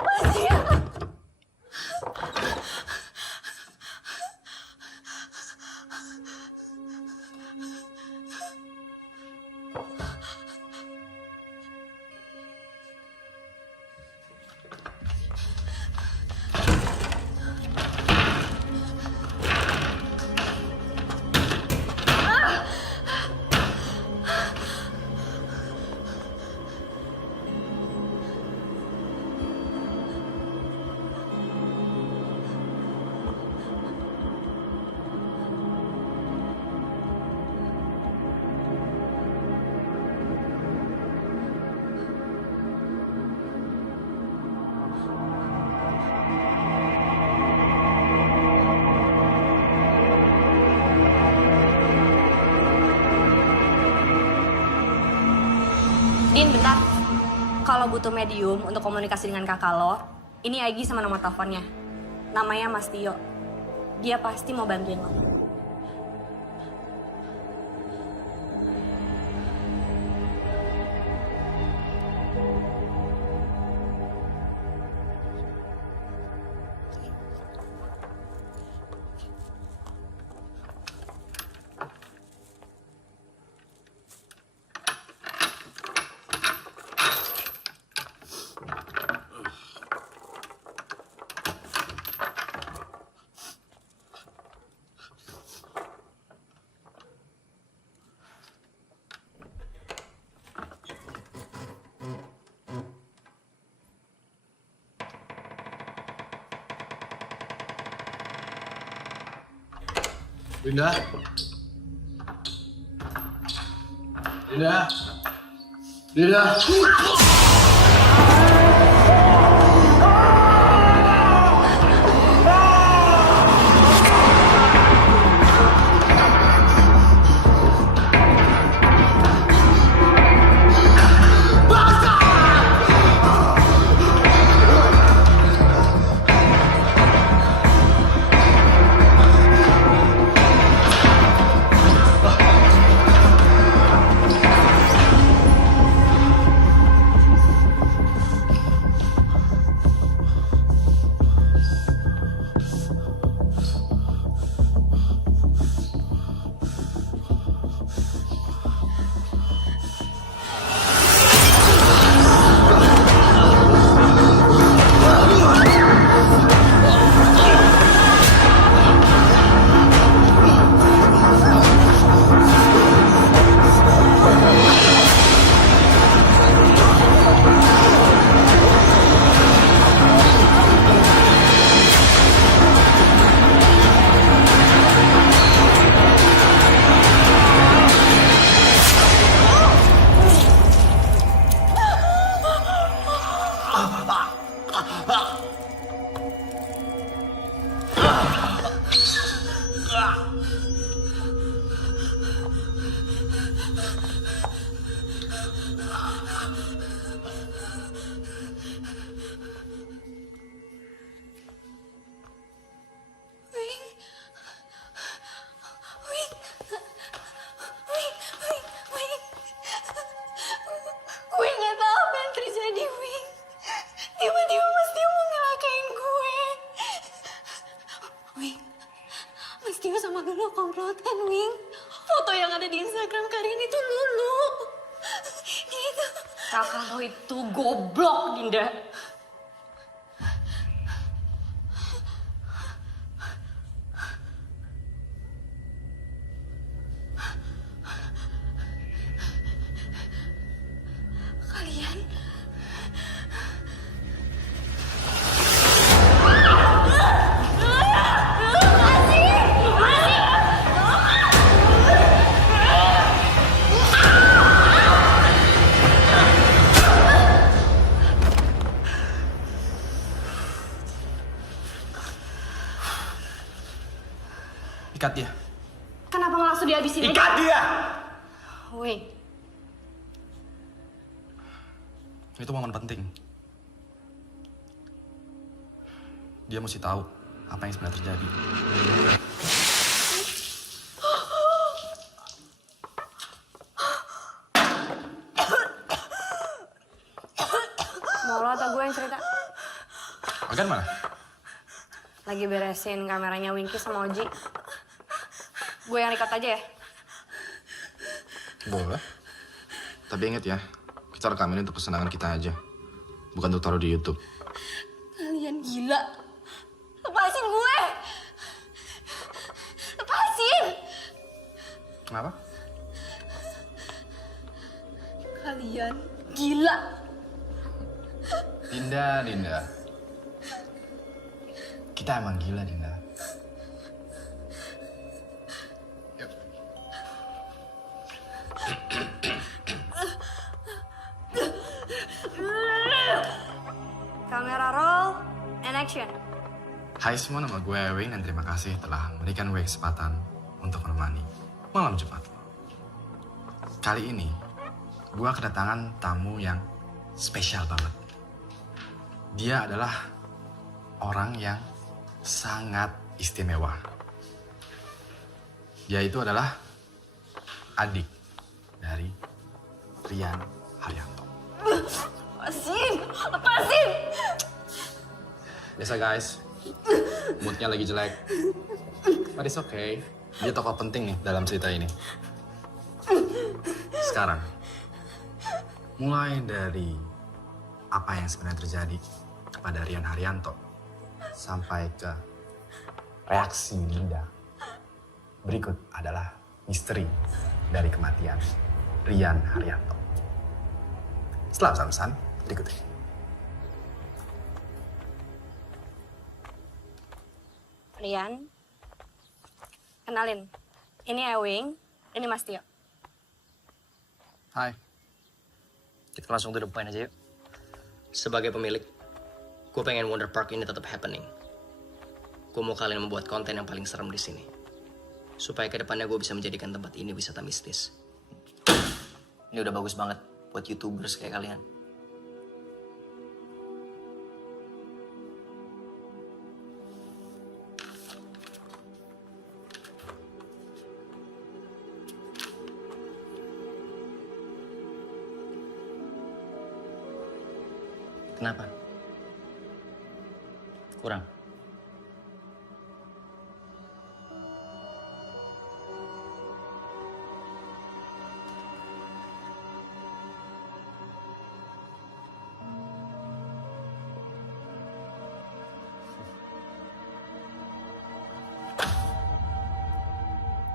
Mas Tio! Din, bentar. Kalau butuh medium untuk komunikasi dengan kakak lo, ini Agi sama nomor teleponnya. Namanya Mas Tio. Dia pasti mau bantuin lo. Dinda. Dinda. Dinda. Mas Tio sama Lulu komplotan, Wing. Foto yang ada di Instagram kalian itu Lulu. Itu. Kakak lo itu goblok, Dinda. Kalian Ikat dia. Kenapa nggak langsung dihabisin aja? Ikat dia! Wing, Itu momen penting. Dia mesti tahu apa yang sebenarnya terjadi. mau lo atau gue yang cerita? Agan mana? Lagi beresin kameranya Winky sama Oji. Gue yang record aja ya? Boleh. Tapi ingat ya, kita rekamin untuk kesenangan kita aja. Bukan untuk taruh di YouTube. Kalian gila. Lepasin gue. Lepasin. Kenapa? Kalian gila. Dinda. Kita emang gila, Dinda. Kamera roll and action. Hai semua, nama gue Wayne dan terima kasih telah memberikan gue kesempatan untuk menemani malam Jumat. Kali ini, gue kedatangan tamu yang spesial banget. Dia adalah orang yang sangat istimewa. Dia itu adalah adik dari Rian Haryanto. Lepasin. Biasa guys, moodnya lagi jelek. But it's okay. Dia tokoh penting nih dalam cerita ini. Sekarang, mulai dari apa yang sebenarnya terjadi kepada Rian Haryanto sampai ke reaksi Dinda. Berikut adalah misteri dari kematian Rian Haryanto. Setelah pesan-pesan berikut ini. Rian, kenalin. Ini Ewing, ini Mas Tio. Hai. Kita langsung to the point aja yuk. Sebagai pemilik, gue pengen Wonder Park ini tetap happening. Gue mau kalian membuat konten yang paling serem di sini. Supaya kedepannya gue bisa menjadikan tempat ini wisata mistis. Ini udah bagus banget buat YouTubers kayak kalian. Kenapa? Kurang?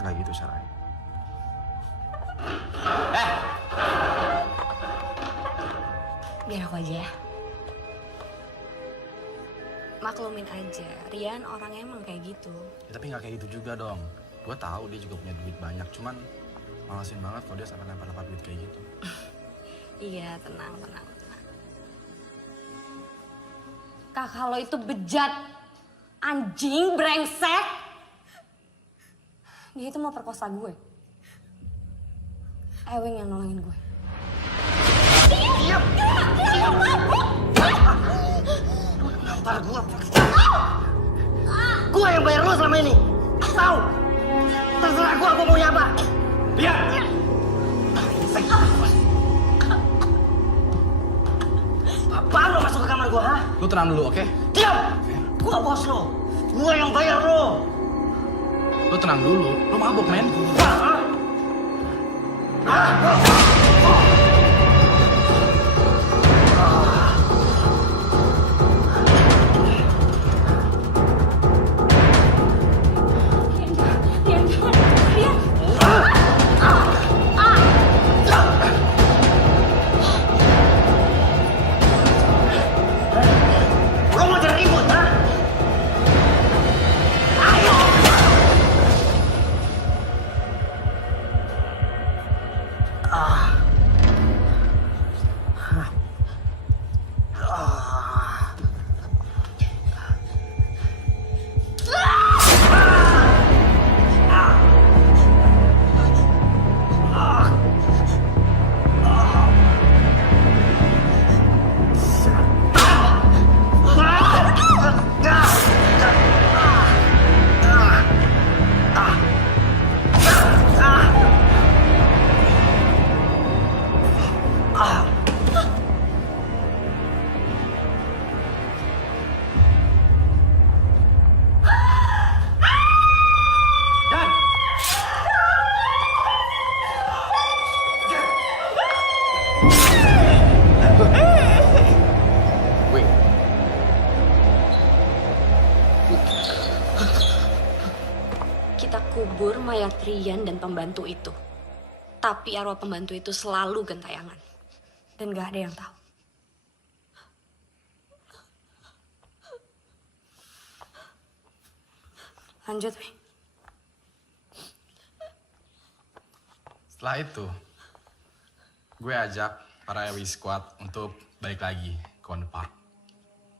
Nggak gitu caranya. Biar aku aja ya. Maklumin aja, Rian orangnya emang kayak gitu. Ya, tapi nggak kayak gitu juga dong. Gue tahu dia juga punya duit banyak, cuman malesin banget kalau dia sampai lempar-lempar duit kayak gitu. Iya, tenang. Kakak lo itu bejat, anjing, brengsek. Dia itu mau perkosa gue. Ewing yang nolongin gue. Ntar gue yang bayar lo selama ini. Tahu? Terserah gue maunya apa. Biar. Apaan lo masuk ke kamar gue, ha? Lu tenang dulu, oke? Diam! Gue bos lo. Gue yang bayar lo. Lu Lo tenang dulu, lo mabuk men. Kita kubur mayat Rian dan pembantu itu. Tapi arwah pembantu itu selalu gentayangan. Dan gak ada yang tahu. Lanjut, Wing. Setelah itu, gue ajak para Wing Squad untuk balik lagi ke Wonder Park.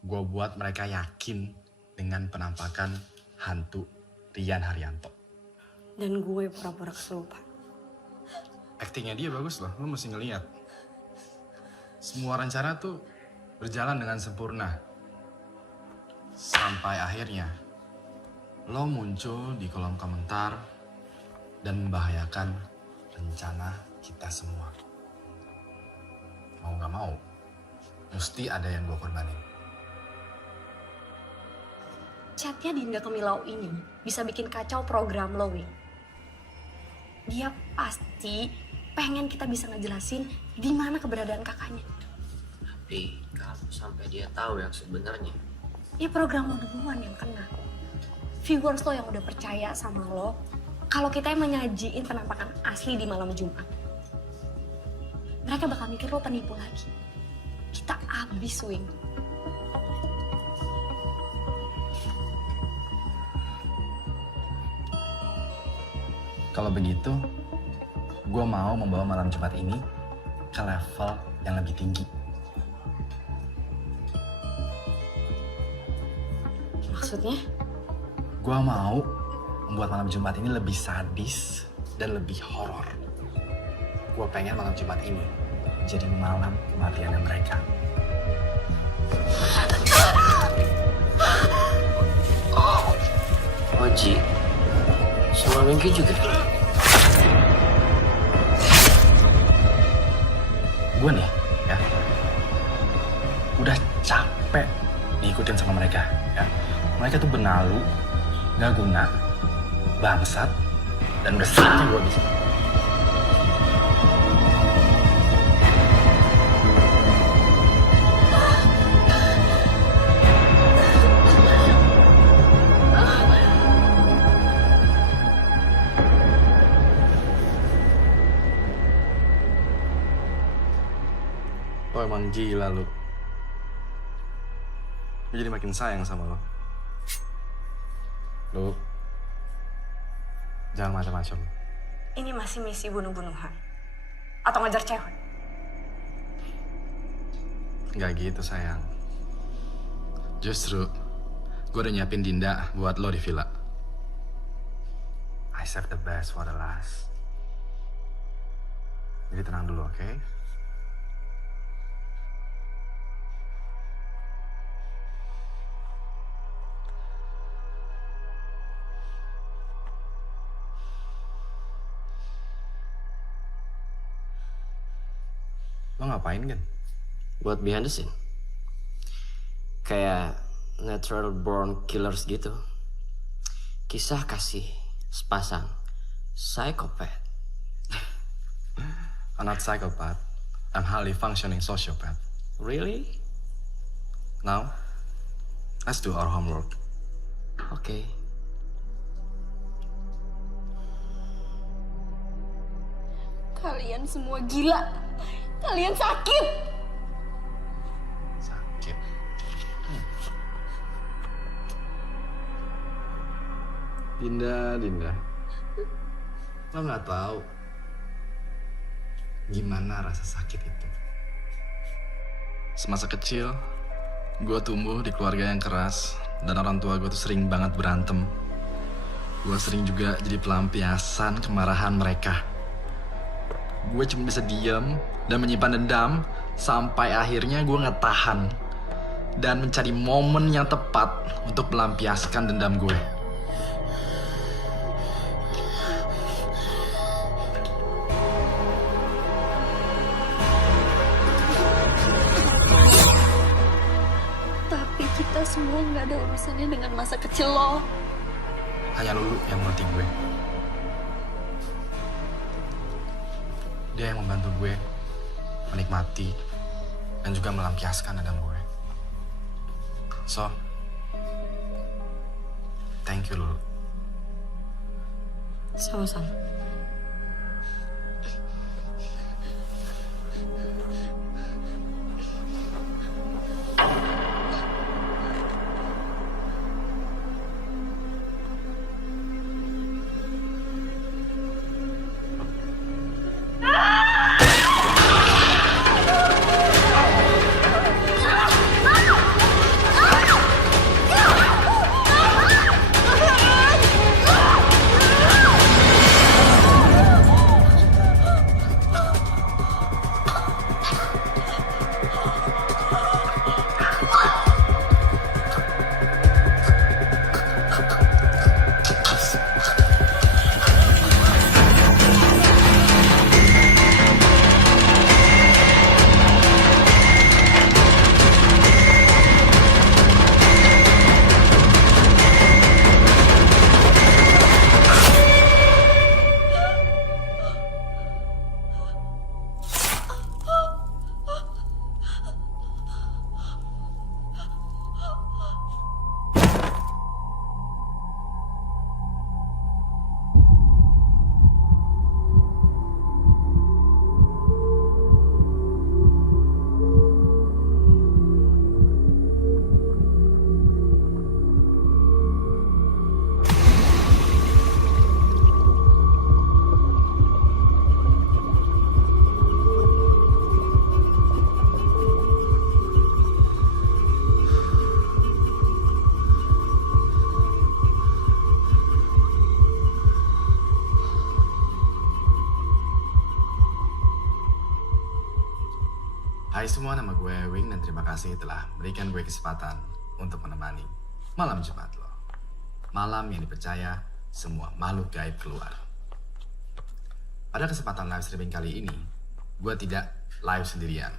Gue buat mereka yakin dengan penampakan hantu Rian Haryanto. Dan gue pura-pura kesurupan. Aktingnya dia bagus loh, lo mesti ngeliat. Semua rencana tuh berjalan dengan sempurna. Sampai akhirnya, lo muncul di kolom komentar dan membahayakan rencana kita semua. Mau gak mau, mesti ada yang gue korbanin. Chatnya Dinda ke Milau ini bisa bikin kacau program lo, Wing. Dia pasti pengen kita bisa ngejelasin di mana keberadaan kakaknya. Tapi kalau sampai dia tahu yang sebenarnya. Ya program lo duluan yang kena. Viewers lo yang udah percaya sama lo kalau kita yang menyajiin penampakan asli di malam Jumat. Mereka bakal mikir lo penipu lagi. Kita abis, Wing. Kalau begitu, gue mau membawa malam Jumat ini ke level yang lebih tinggi. Maksudnya? Gue mau membuat malam Jumat ini lebih sadis dan lebih horor. Gue pengen malam Jumat ini jadi malam kematiannya mereka. Oji, sama Winky juga. Gue nih, ya, udah capek diikutin sama mereka, ya. Mereka tuh benalu, gak guna, bangsat, dan udah saatnya gue bisa. Lo emang gila lu. Gue jadi makin sayang sama lo. Lu jangan macam-macam. Ini masih misi bunuh-bunuhan? Atau ngejar cewek? Gak gitu sayang. Justru gue udah nyiapin Dinda buat lo di villa. I save the best for the last. Jadi tenang dulu, oke? Lo ngapain kan? Buat behind the scene. Kayak natural born killers gitu. Kisah kasih Sepasang psikopat. I'm not psychopath. I'm highly functioning sociopath. Really? Now, let's do our homework. Oke. Kalian semua gila. Kalian sakit. Sakit. Dinda. Lo nggak tahu gimana rasa sakit itu. Semasa kecil, gue tumbuh di keluarga yang keras dan orang tua gue tuh sering banget berantem. Gue sering juga jadi pelampiasan kemarahan mereka. Gue cuma bisa diam dan menyimpan dendam sampai akhirnya gue nggak tahan dan mencari momen yang tepat untuk melampiaskan dendam gue. Tapi kita semua nggak ada urusannya dengan masa kecil lo. Hanya Lulu yang mengerti gue. Dia yang membantu gue menikmati dan juga melampiaskan dendam gue. So, thank you Lulu. Sama-sama. Hai semua, nama gue Ewing dan terima kasih telah berikan gue kesempatan untuk menemani malam Jumat lo. Malam yang dipercaya semua makhluk gaib keluar. Pada kesempatan live streaming kali ini, gue tidak live sendirian.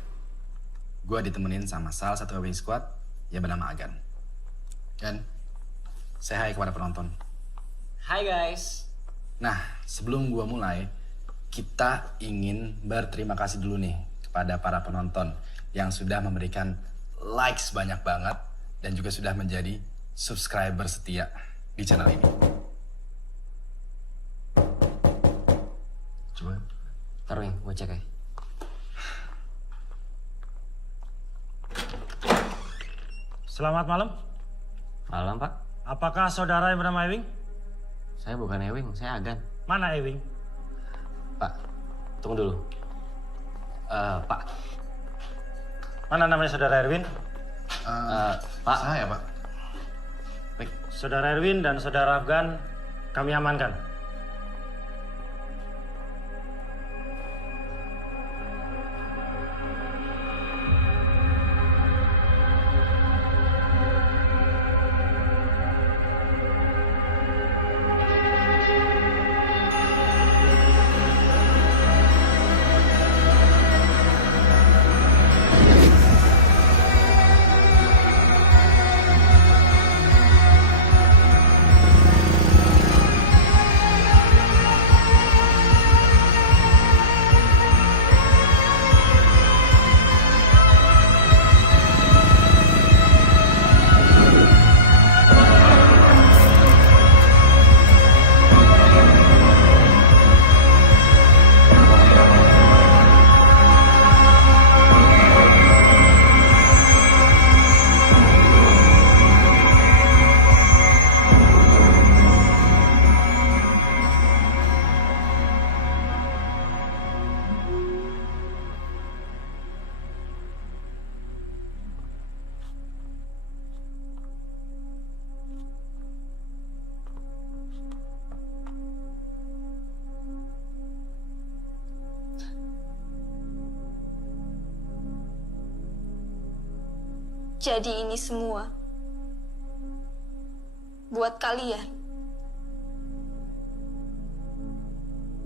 Gue ditemenin sama salah satu Ewing Squad yang bernama Agan. Dan say hi kepada penonton. Hai guys. Nah, sebelum gue mulai, kita ingin berterima kasih dulu nih kepada para penonton yang sudah memberikan likes banyak banget dan juga sudah menjadi subscriber setia di channel ini. Coba. Taruh gue cek ya. Selamat malam. Malam pak. Apakah saudara yang bernama Ewing? Saya bukan Ewing, saya Agan. Mana Ewing? Pak, tunggu dulu. Pak. Mana namanya saudara Erwin? Pak. Saya pak. Baik. Saudara Erwin dan saudara Afgan kami amankan. Jadi ini semua buat kalian.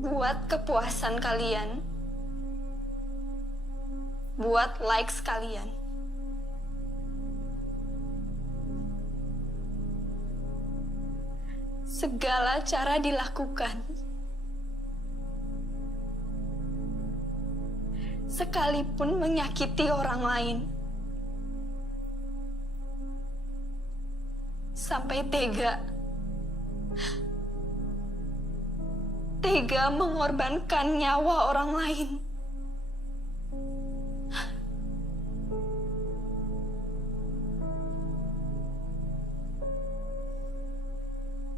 Buat kepuasan kalian. Buat likes kalian. Segala cara dilakukan. Sekalipun menyakiti orang lain. Sampai tega mengorbankan nyawa orang lain.